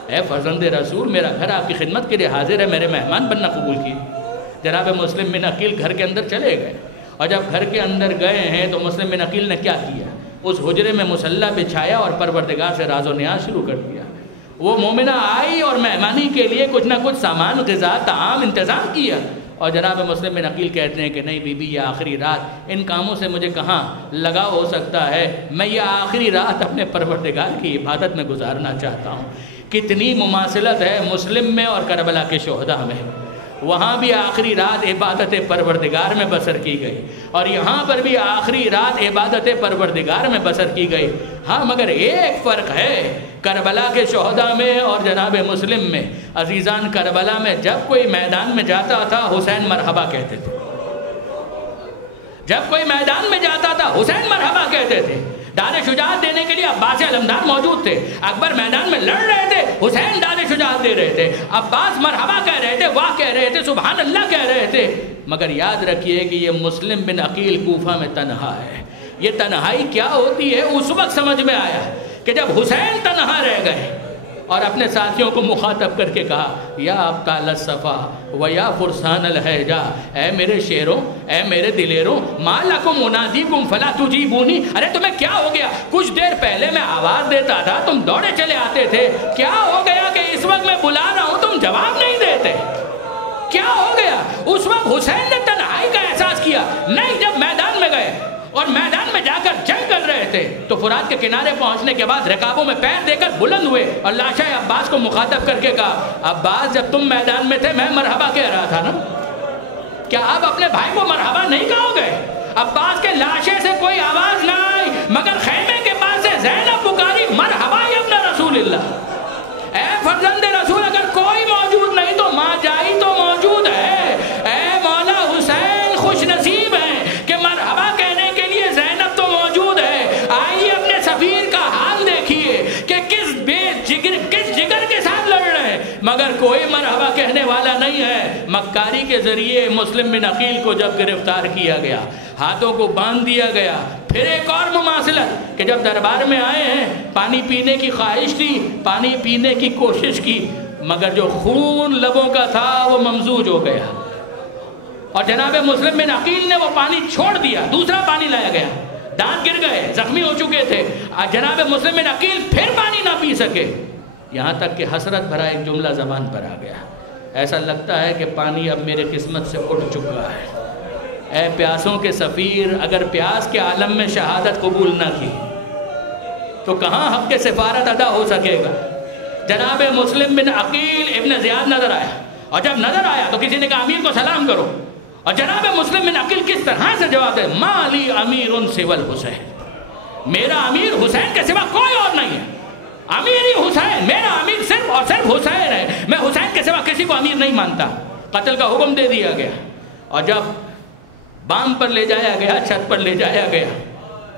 اے فرزند رسول، میرا گھر آپ کی خدمت کے لیے حاضر ہے، میرے مہمان بننا قبول کی. جناب مسلم بن عقیل گھر کے اندر چلے گئے اور جب گھر کے اندر گئے ہیں تو مسلم بن عقیل نے کیا کیا؟ اس حجرے میں مصلی بچھایا اور پروردگار سے راز و نیاز شروع کر دیا۔ وہ مومنہ آئی اور مہمانی کے لیے کچھ نہ کچھ سامان، غذا، طعام انتظام کیا، اور جناب مسلم بن عقیل کہتے ہیں کہ نہیں بی بی، یہ آخری رات، ان کاموں سے مجھے کہاں لگاؤ ہو سکتا ہے، میں یہ آخری رات اپنے پروردگار کی عبادت میں گزارنا چاہتا ہوں۔ کتنی مماثلت ہے مسلم میں اور کربلا کے شہداء میں، وہاں بھی آخری رات عبادت پروردگار میں بسر کی گئی اور یہاں پر بھی آخری رات عبادت پروردگار میں بسر کی گئی۔ ہاں مگر ایک فرق ہے کربلا کے شہداء میں اور جناب مسلم میں۔ عزیزان، کربلا میں جب کوئی میدان میں جاتا تھا حسین مرحبا کہتے تھے، جب کوئی میدان میں جاتا تھا حسین مرحبا کہتے تھے۔ داد شجاعت دینے کے لیے عباس علمدار موجود تھے، اکبر میدان میں لڑ رہے تھے، حسین داد شجاعت دے رہے تھے، عباس مرحبا کہہ رہے تھے، واہ کہہ رہے تھے، سبحان اللہ کہہ رہے تھے۔ مگر یاد رکھیے کہ یہ مسلم بن عقیل کوفہ میں تنہا ہے۔ یہ تنہائی کیا ہوتی ہے اس وقت سمجھ میں آیا کہ جب حسین تنہا رہ گئے اور اپنے ساتھیوں کو مخاطب کر کے کہا، یا ابطال الصفا و یا فرسان الحجا، اے میرے شیروں، اے میرے دلیروں، ما لکم انادیکم فلا تجیبونی، ارے تمہیں کیا ہو گیا؟ کچھ دیر پہلے میں آواز دیتا تھا تم دوڑے چلے آتے تھے، کیا ہو گیا کہ اس وقت میں بلا رہا ہوں تم جواب نہیں دیتے؟ کیا ہو گیا؟ اس وقت حسین نے تنہائی کا احساس کیا نہیں، جب میدان میں گئے اور میدان میں جا کر جنگ کر رہے تھے تو فرات کے کنارے پہنچنے کے بعد رکابوں میں پیر دے کر بلند ہوئے اور لاشا عباس کو مخاطب کر کے کہا، عباس جب تم میدان میں تھے میں مرحبا کہہ رہا تھا نا، کیا آپ اپنے بھائی کو مرحبا نہیں کہو گے؟ عباس کے لاشے سے کوئی آواز نہ آئی مگر خیمے کے پاس سے زینب پکاری، مرحبا یا ابن رسول اللہ، اے فرزند رسول، اگر کوئی موجود نہیں تو ماں جائی تو موجود ہے، اے مولا حسین خوش نصیب ہیں کہ مرحبا کہنے کے لیے زینب تو موجود ہے۔ آئیے اپنے سفیر کا حال دیکھیے کہ کس جگر کے ساتھ لڑ رہے ہیں مگر کوئی مرحبا کہنے والا نہیں ہے۔ مکاری کے ذریعے مسلم بن عقیل کو جب گرفتار کیا گیا، ہاتھوں کو باندھ دیا گیا، پھر ایک اور مماثلت کہ جب دربار میں آئے ہیں پانی پینے کی خواہش تھی، پانی پینے کی کوشش کی، مگر جو خون لبوں کا تھا وہ ممزوج ہو گیا اور جناب مسلم بن عقیل نے وہ پانی چھوڑ دیا، دوسرا پانی لایا گیا، دانت گر گئے، زخمی ہو چکے تھے، جناب مسلم بن عقیل پھر پانی نہ پی سکے، یہاں تک کہ حسرت بھرا ایک جملہ زبان پر آ گیا، ایسا لگتا ہے کہ پانی اب میرے قسمت سے اٹھ چکا ہے۔ اے پیاسوں کے سفیر، اگر پیاس کے عالم میں شہادت قبول نہ کی تو کہاں حق کے سفارت ادا ہو سکے گا؟ جناب مسلم بن عقیل ابن زیاد نظر آیا اور جب نظر آیا تو کسی نے کہا امیر کو سلام کرو، اور جناب مسلم بن عقیل کس طرح سے جواب دے، ما لی امیر سوى الحسین، میرا امیر حسین کے سوا کوئی اور نہیں ہے، امیر ہی حسین، میرا امیر صرف اور صرف حسین ہے، میں حسین کے سوا کسی کو امیر نہیں مانتا۔ قتل کا حکم دے دیا گیا اور جب بام پر لے جایا گیا، چھت پر لے جایا گیا،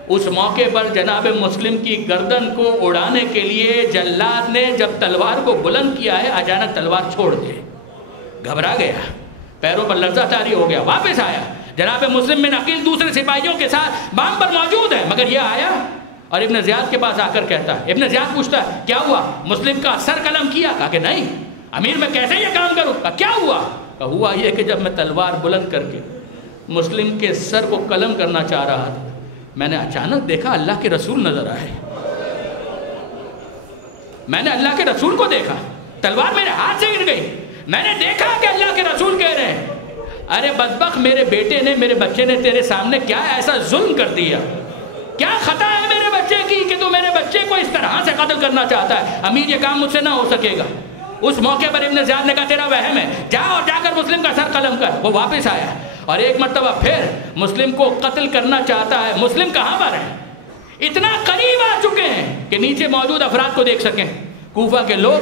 اس موقع پر جناب مسلم کی گردن کو اڑانے کے لیے جلاد نے جب تلوار کو بلند کیا ہے اچانک تلوار چھوڑ دے، گھبرا گیا، پیروں پر لرزہ طاری ہو گیا، واپس آیا، جناب مسلم بن عقیل دوسرے سپاہیوں کے ساتھ بام پر موجود ہے، مگر یہ آیا اور ابن زیاد کے پاس آ کر کہتا ہے، ابن زیاد پوچھتا ہے کیا ہوا؟ مسلم کا سر قلم کیا؟ کہا کہ نہیں امیر، میں کیسے یہ کام کروں؟ کہا کیا ہوا؟ کہا ہوا یہ کہ جب میں تلوار بلند کر کے مسلم کے سر کو قلم کرنا چاہ رہا تھا، میں نے اچانک دیکھا اللہ کے رسول نظر آئے، میں نے اللہ کے رسول کو دیکھا، تلوار میرے ہاتھ سے گر گئی، میں نے دیکھا کہ اللہ کے رسول کہہ رہے ہیں ارے بدبخت، میرے بیٹے نے، میرے بچے نے تیرے سامنے کیا ایسا ظلم کر دیا، کیا خطا ہے میرے بچے کی کہ تو میرے بچے کو اس طرح سے قتل کرنا چاہتا ہے؟ امیر یہ کام مجھ سے نہ ہو سکے گا۔ اس موقع پر ابن زیاد نے کہا تیرا وہم ہے، جا اور جا کر مسلم کا سر قلم کر۔ وہ واپس آیا اور ایک مرتبہ پھر مسلم کو قتل کرنا چاہتا ہے۔ مسلم کہاں پر ہے؟ اتنا قریب آ چکے ہیں کہ نیچے موجود افراد کو دیکھ سکیں، کوفہ کے لوگ،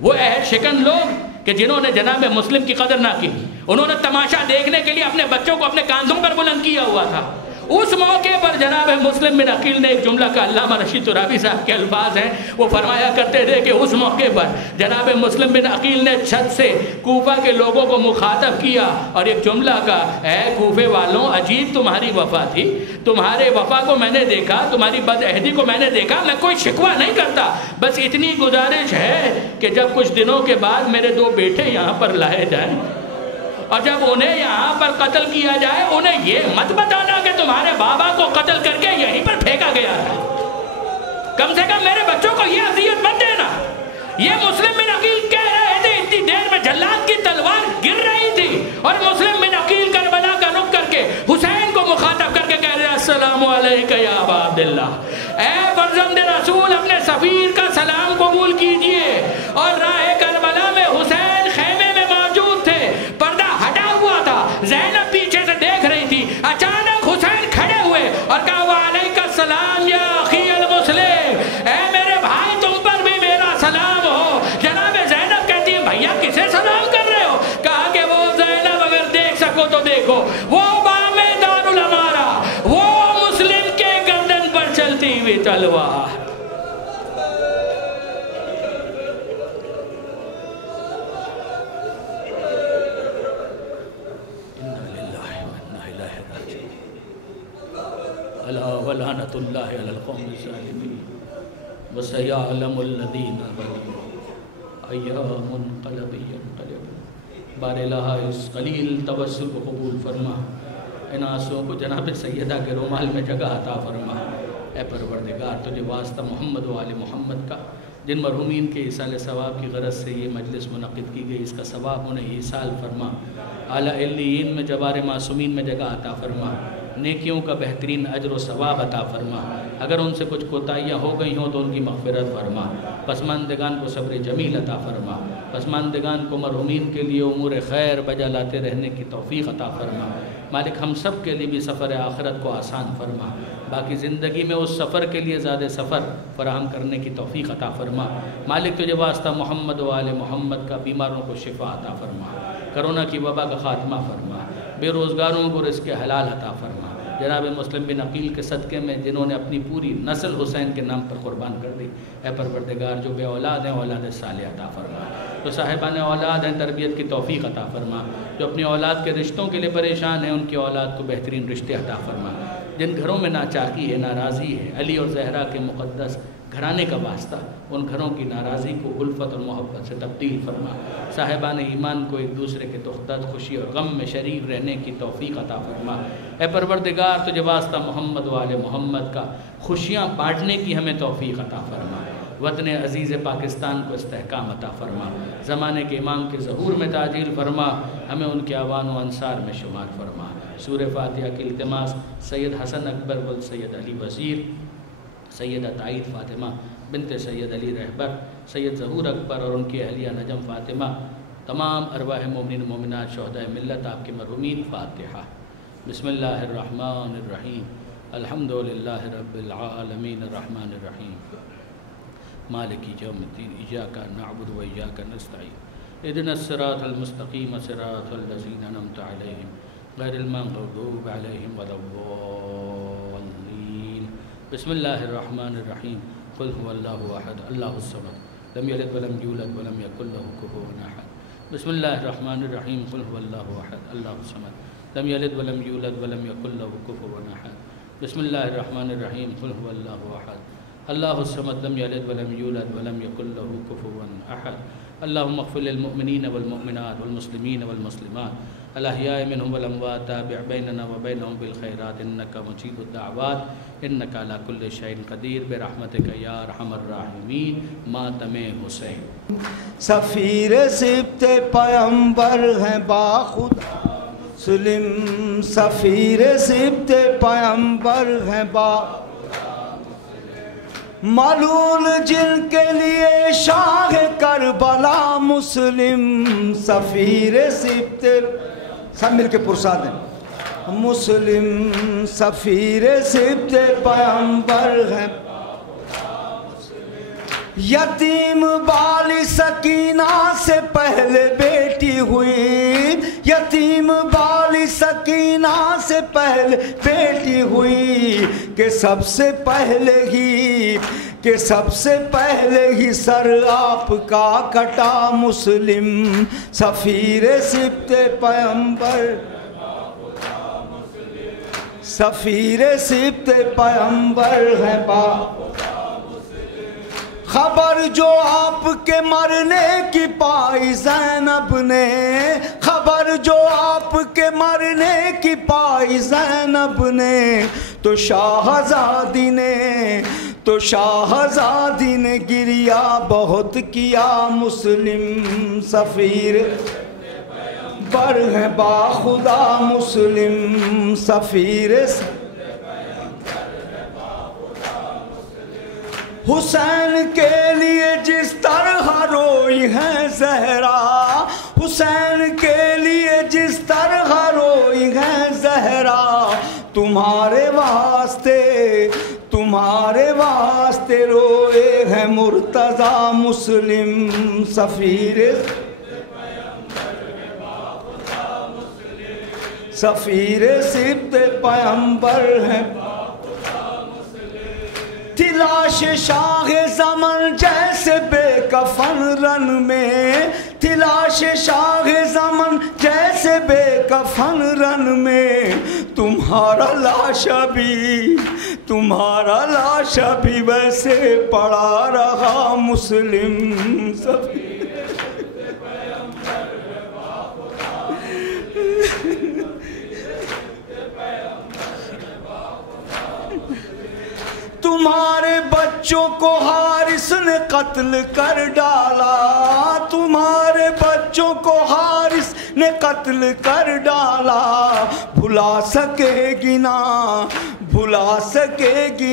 وہ عہد شکن لوگ کہ جنہوں نے جناب مسلم کی قدر نہ کی، انہوں نے تماشا دیکھنے کے لیے اپنے بچوں کو اپنے کاندھوں پر بلند کیا ہوا تھا۔ اس موقع پر جناب مسلم بن عقیل نے ایک جملہ کا، علامہ رشید ترابی صاحب کے الفاظ ہیں، وہ فرمایا کرتے تھے کہ اس موقع پر جناب مسلم بن عقیل نے چھت سے کوفہ کے لوگوں کو مخاطب کیا اور ایک جملہ کا، اے کوفے والوں، عجیب تمہاری وفا تھی، تمہارے وفا کو میں نے دیکھا، تمہاری بدعہدی کو میں نے دیکھا، میں کوئی شکوہ نہیں کرتا، بس اتنی گزارش ہے کہ جب کچھ دنوں کے بعد میرے 2 بیٹے یہاں پر لائے جائیں اور جب انہیں یہاں پر قتل کیا جائے انہیں یہ مت بتانا کہ تمہارے بابا کو قتل کر کے یہیں پر پھینکا گیا تھا. کم سے کم میرے بچوں کو یہ اذیت مت دینا. یہ مسلم بن عقیل کہہ رہے تھے اتنی دیر میں جلاد کی تلوار گر رہی تھی اور مسلم بن عقیل کربلا کا رخ کر کے حسین کو مخاطب کر کے کہہ رہے السلام علیکہ یا ابا عبداللہ. اے فرزند رسول اپنے سفیر کا سلام قبول کیجئے. اور راہ کربلا میں حسین خیمے میں موجود تھے, پردہ ہٹا ہوا تھا, زینب پیچھے سے دیکھ رہی تھی. اچانک حسین کھڑے ہوئے اور کہا وعلیکہ السلام یا اخی المسلم, اے میرے بھائی تم پر بھی میرا سلام ہو. جناب زینب کہتی ہے بھیا کسے سلام کر رہے ہو؟ کہا کہ وہ زینب اگر دیکھ سکو تو دیکھو, وہ بام دارالامارہ, وہ مسلم کے گردن پر چلتی ہوئی تلوار. الا ولعنۃ اللہ علی القوم الظالمین وسیعلم الذین ظلموا ایام منقلب ینقلب. بار الہ اس قلیل توسل کو قبول فرما, ان آنسوؤں کو جناب سیدہ کے رومال میں جگہ عطا فرما. اے پروردگار تجھے واسطہ محمد و آل محمد کا, جن مرحومین کے ایصال ثواب کی غرض سے یہ مجلس منعقد کی گئی, اس کا ثواب انہیں ایصال فرما. اعلیٰ علیین میں جوار معصومین میں جگہ عطا فرما. نیکیوں کا بہترین اجر و ثواب عطا فرما. اگر ان سے کچھ کوتاہیاں ہو گئی ہوں تو ان کی مغفرت فرما. پسماندگان کو صبر جمیل عطا فرما. پسماندگان کو مرحومین کے لیے امور خیر بجا لاتے رہنے کی توفیق عطا فرما. مالک ہم سب کے لیے بھی سفر آخرت کو آسان فرما. باقی زندگی میں اس سفر کے لیے زیادہ سفر فراہم کرنے کی توفیق عطا فرما. مالک تجھے واسطہ محمد و آل محمد کا بیماروں کو شفا عطا فرما. کرونا کی وبا کا خاتمہ فرما. بے روزگاروں کو رزق حلال عطا فرما. جناب مسلم بن عقیل کے صدقے میں جنہوں نے اپنی پوری نسل حسین کے نام پر قربان کر دی, اے پروردگار جو بے اولاد ہیں اولاد صالح عطا فرما. جو صاحبان اولاد ہیں تربیت کی توفیق عطا فرما. جو اپنی اولاد کے رشتوں کے لیے پریشان ہیں ان کی اولاد کو بہترین رشتے عطا فرما. جن گھروں میں ناچاکی ہے, ناراضی ہے, علی اور زہرا کے مقدس گھرانے کا واسطہ, ان گھروں کی ناراضی کو الفت اور محبت سے تبدیل فرما. صاحبان ایمان کو ایک دوسرے کے دکھ خوشی اور غم میں شریک رہنے کی توفیق عطا فرما. اے پروردگار تجھے واسطہ محمد و آل محمد کا خوشیاں بانٹنے کی ہمیں توفیق عطا فرما. وطن عزیز پاکستان کو استحکام عطا فرما. زمانے کے امام کے ظہور میں تاجیل فرما. ہمیں ان کے اعوان و انصار میں شمار فرما. سورہ فاتحہ کی التماس سید حسن اکبر بل سید علی وزیر, سیدہ تائید فاطمہ بنت سید علی رہبر, سید ظہور اکبر اور ان کی اہلیہ نجم فاطمہ, تمام ارواح مومنین مومنات شہداء ملت آپ کے مرحومین. فاتحہ. بسم اللہ الرحمن الرحیم. الحمدللہ رب العالمین الرحمن الرحیم مالک یوم الدین ایاک نعبد و ایاک نستعین اهدنا الصراط المستقیم صراط الذین انعمت علیہم غیر المغضوب علیہم ولا الضالین. بسم اللہ الرحمن الرحیم. قل هو اللہ احد اللہ الصمد لم یلد ولم یولد ولم یکن له کفوا احد. بسم اللہ الرحمن الرحیم. قل هو اللہ احد اللہ الصمد لم یلد ولم یولد ولم یکن له کفوا احد. بسم اللہ الرحمن الرحیم. قل هو اللہ احد اللہ الصمد لم یلد ولم یولد ولم یکن له کفوا احد. اللهم اغفر للمؤمنین والمؤمنات والمسلمین والمسلمات الاحیاء منهم والاموات تابع بیننا وبینهم بالخیرات انک مجیب الدعوات انک علی کل شیء قدیر برحمتک یا ارحم الراحمین. ماتم حسین. سفیر سبط پیمبر ہیں باخدا مسلم, سفیر سبط پیمبر ہیں باخدا معلول جن کے لیے شاہ کربلا مسلم. سفیر سبط, سب مل کے پرساد ہیں. مسلم سفیر سبط پیمبر ہیں. یتیم بالی سکینہ سے پہلے بیٹی ہوئی, یتیم بالی سکینہ سے پہلے بیٹی ہوئی کہ سب سے پہلے ہی سر آپ کا کٹا مسلم. سفیر سبط پیمبر, سفیر سبط پیمبر ہے خبر جو آپ کے مرنے کی پائی زینب نے, خبر خبر جو آپ کے مرنے کی پائی زینب نے تو شاہزادی نے گریا بہت کیا مسلم سفیر پر ہے با خدا مسلم سفیر حسین کے لیے جس طرح روئی ہے زہرا حسین کے لیے جس طرح روئی ہے زہرا تمہارے واسطے روئے ہیں مرتضی مسلم سفیر سبت پیمبر ہیں تھی لاش شاہ زمن جیسے بے کفن رن میں تھی لاش شاہ زمن جیسے بے کفن رن میں تمہارا لاشا بھی ویسے پڑا رہا مسلم تمہارے بچوں کو حارث نے قتل کر ڈالا تمہارے بچوں کو حارث نے قتل کر ڈالا بھلا سکے گی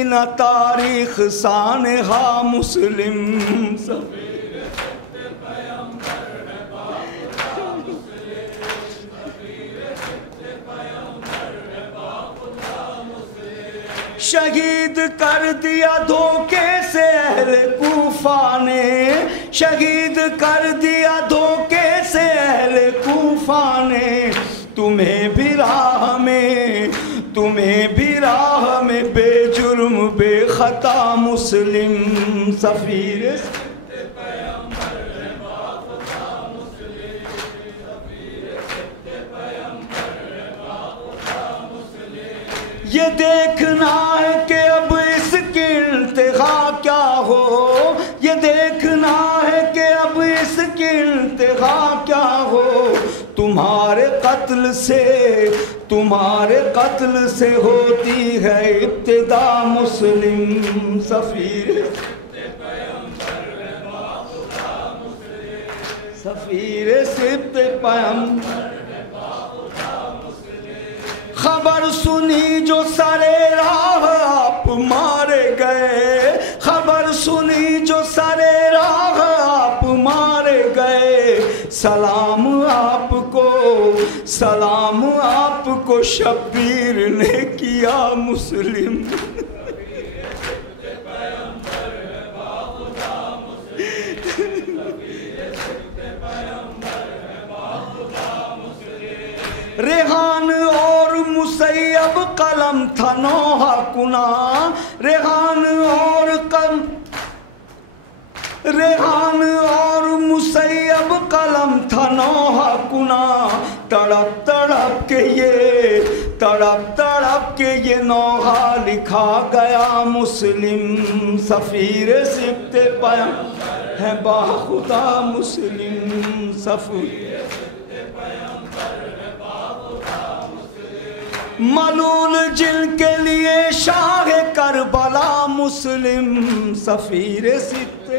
نہ تاریخ سانحہ مسلم شہید کر دیا دھوکے سے اہل کوفہ نے شہید کر دیا دھوکے سے اہل کوفہ نے تمہیں بھی راہ میں بے جرم بے خطا مسلم سفیر یہ دیکھنا ہے کہ اب اس کی انتہا کیا ہو یہ دیکھنا ہے کہ اب اس کی انتہا کیا ہو تمہارے قتل سے ہوتی ہے ابتدا مسلم سفیر سبت پیمبر خبر سنی جو سرے راہ آپ مارے گئے خبر سنی جو سرے راہ آپ مارے گئے سلام آپ کو شبیر نے کیا مسلم ریحان اور مسیب قلم تھا نوحہ کنا ریحان اور مسیب قلم تھا نوحہ کنا تڑپ تڑپ کے یہ نوحہ لکھا گیا مسلم سفیر سبت پیمبر ہے با خدا مسلم سفیر ملول جن کے لیے شاہ کربلا مسلم سفیر سبت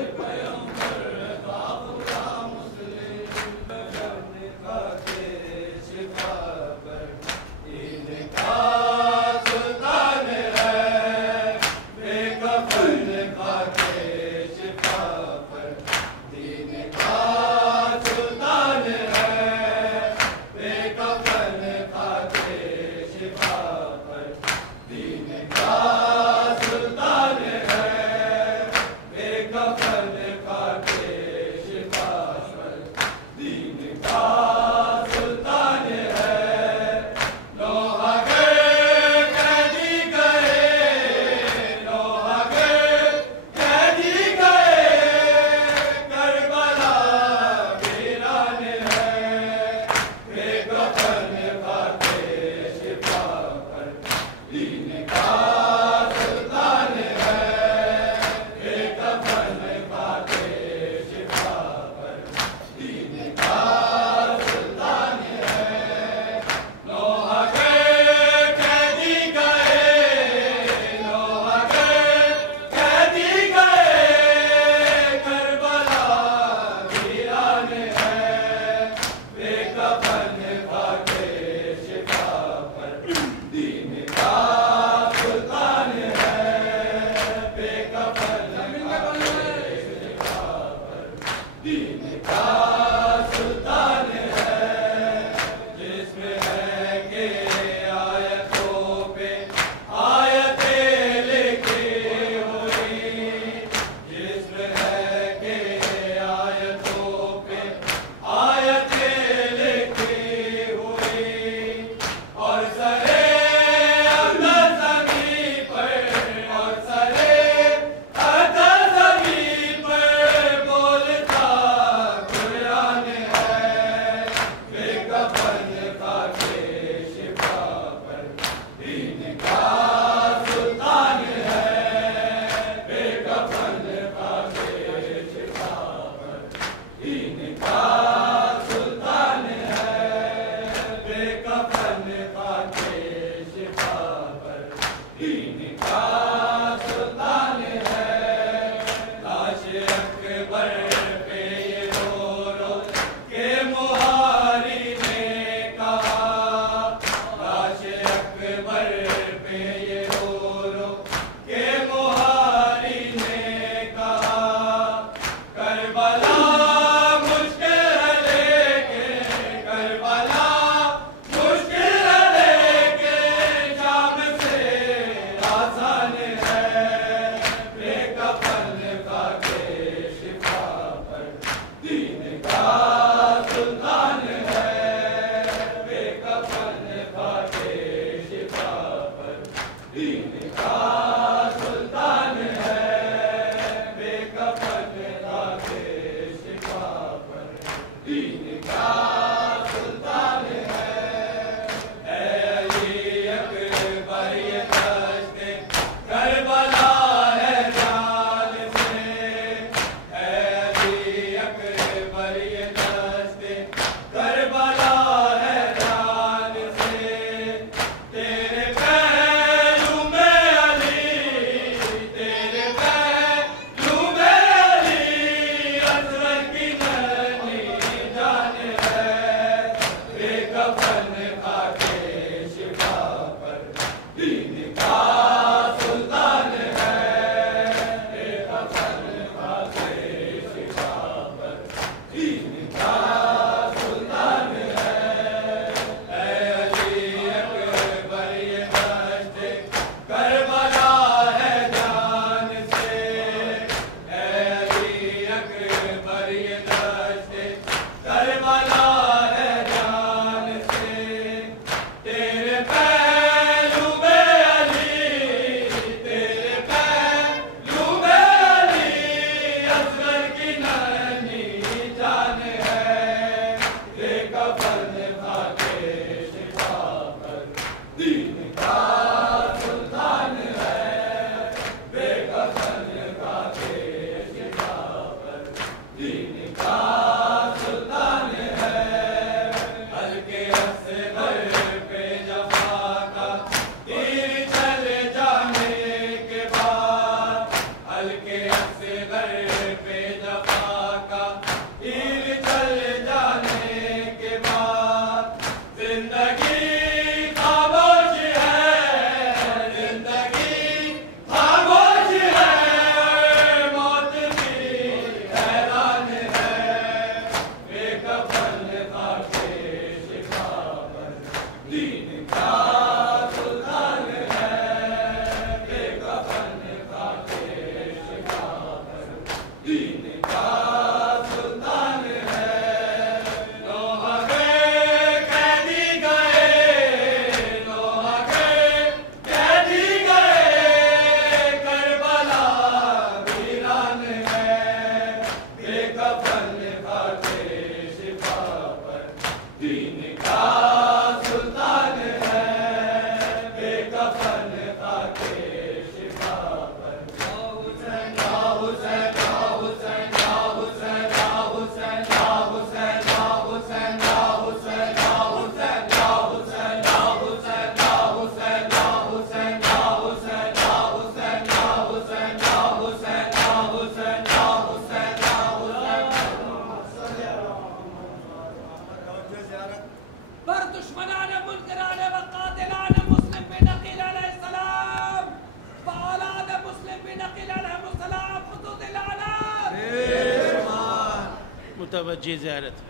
متوجہ زیارت۔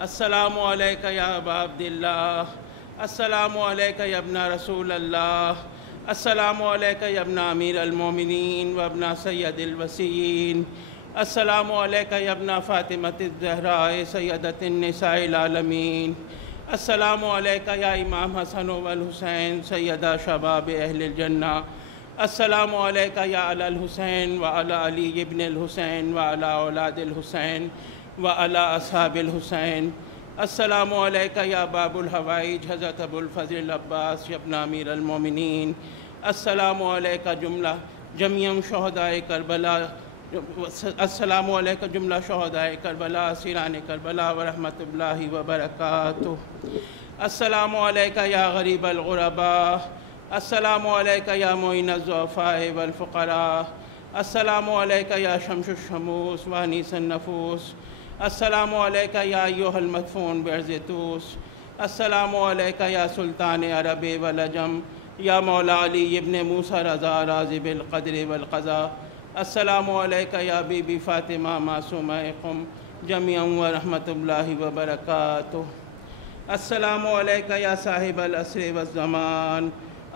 السلام علیکہ یا ابا عبداللہ، السلام علیکہ یا ابن رسول اللہ، السلام علیکہ یا ابن امیر المومنین و ابن سید الوصیین، السلام علیکہ یا ابن فاطمۃ الزہراء سیدۃ النساء العالمین، السلام علیکہ یا امام حسن والحسین سیدہ شباب اہل الجنہ، السلام علیکہ یا علی الحسین وعلی علی ابن الحسین وعلی اولاد الحسین وعلی اصحاب الحسین، السلام علیکہ یا باب الحوائج حضرت ابو الفضل العباس ابن امیر المومنین، السلام علیکہ جملہ جمیع شہداء کربلا، السلام علیکہ جملہ شہداء کربلا اسیران کربلا ورحمۃ اللہ وبرکاتہ، السلام علیکہ یا غریب الغرباء، السلام علیکہ یا معین الضعفاء والفقراء، السلام علیکہ یا شمس الشموس وانیس النفوس، السلام علیکہ یا ایہا المدفون بعرض طوس، السلام علیکہ یا سلطان عرب والعجم یا مولا علی ابن موسیٰ رضا راضی بالقدر والقضاء، السلام علیکہ یا بی بی فاطمہ معصومہ قم جمیعا ورحمۃ اللہ وبرکاتہ، السلام علیکہ یا صاحب العصر والزمان،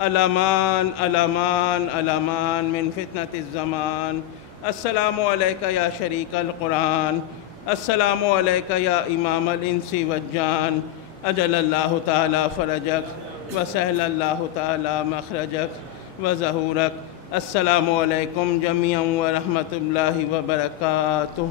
الامان الامان الامان من فتنة الزمان، السلام علیکہ یا شریک القرآن، السلام علیکہ یا امام الانس والجان، اجل اللہ تعالی فرجک وسہل اللہ تعالی مخرجک وظہورک، السلام علیکم جمیعا ورحمۃ اللہ وبرکاتہ۔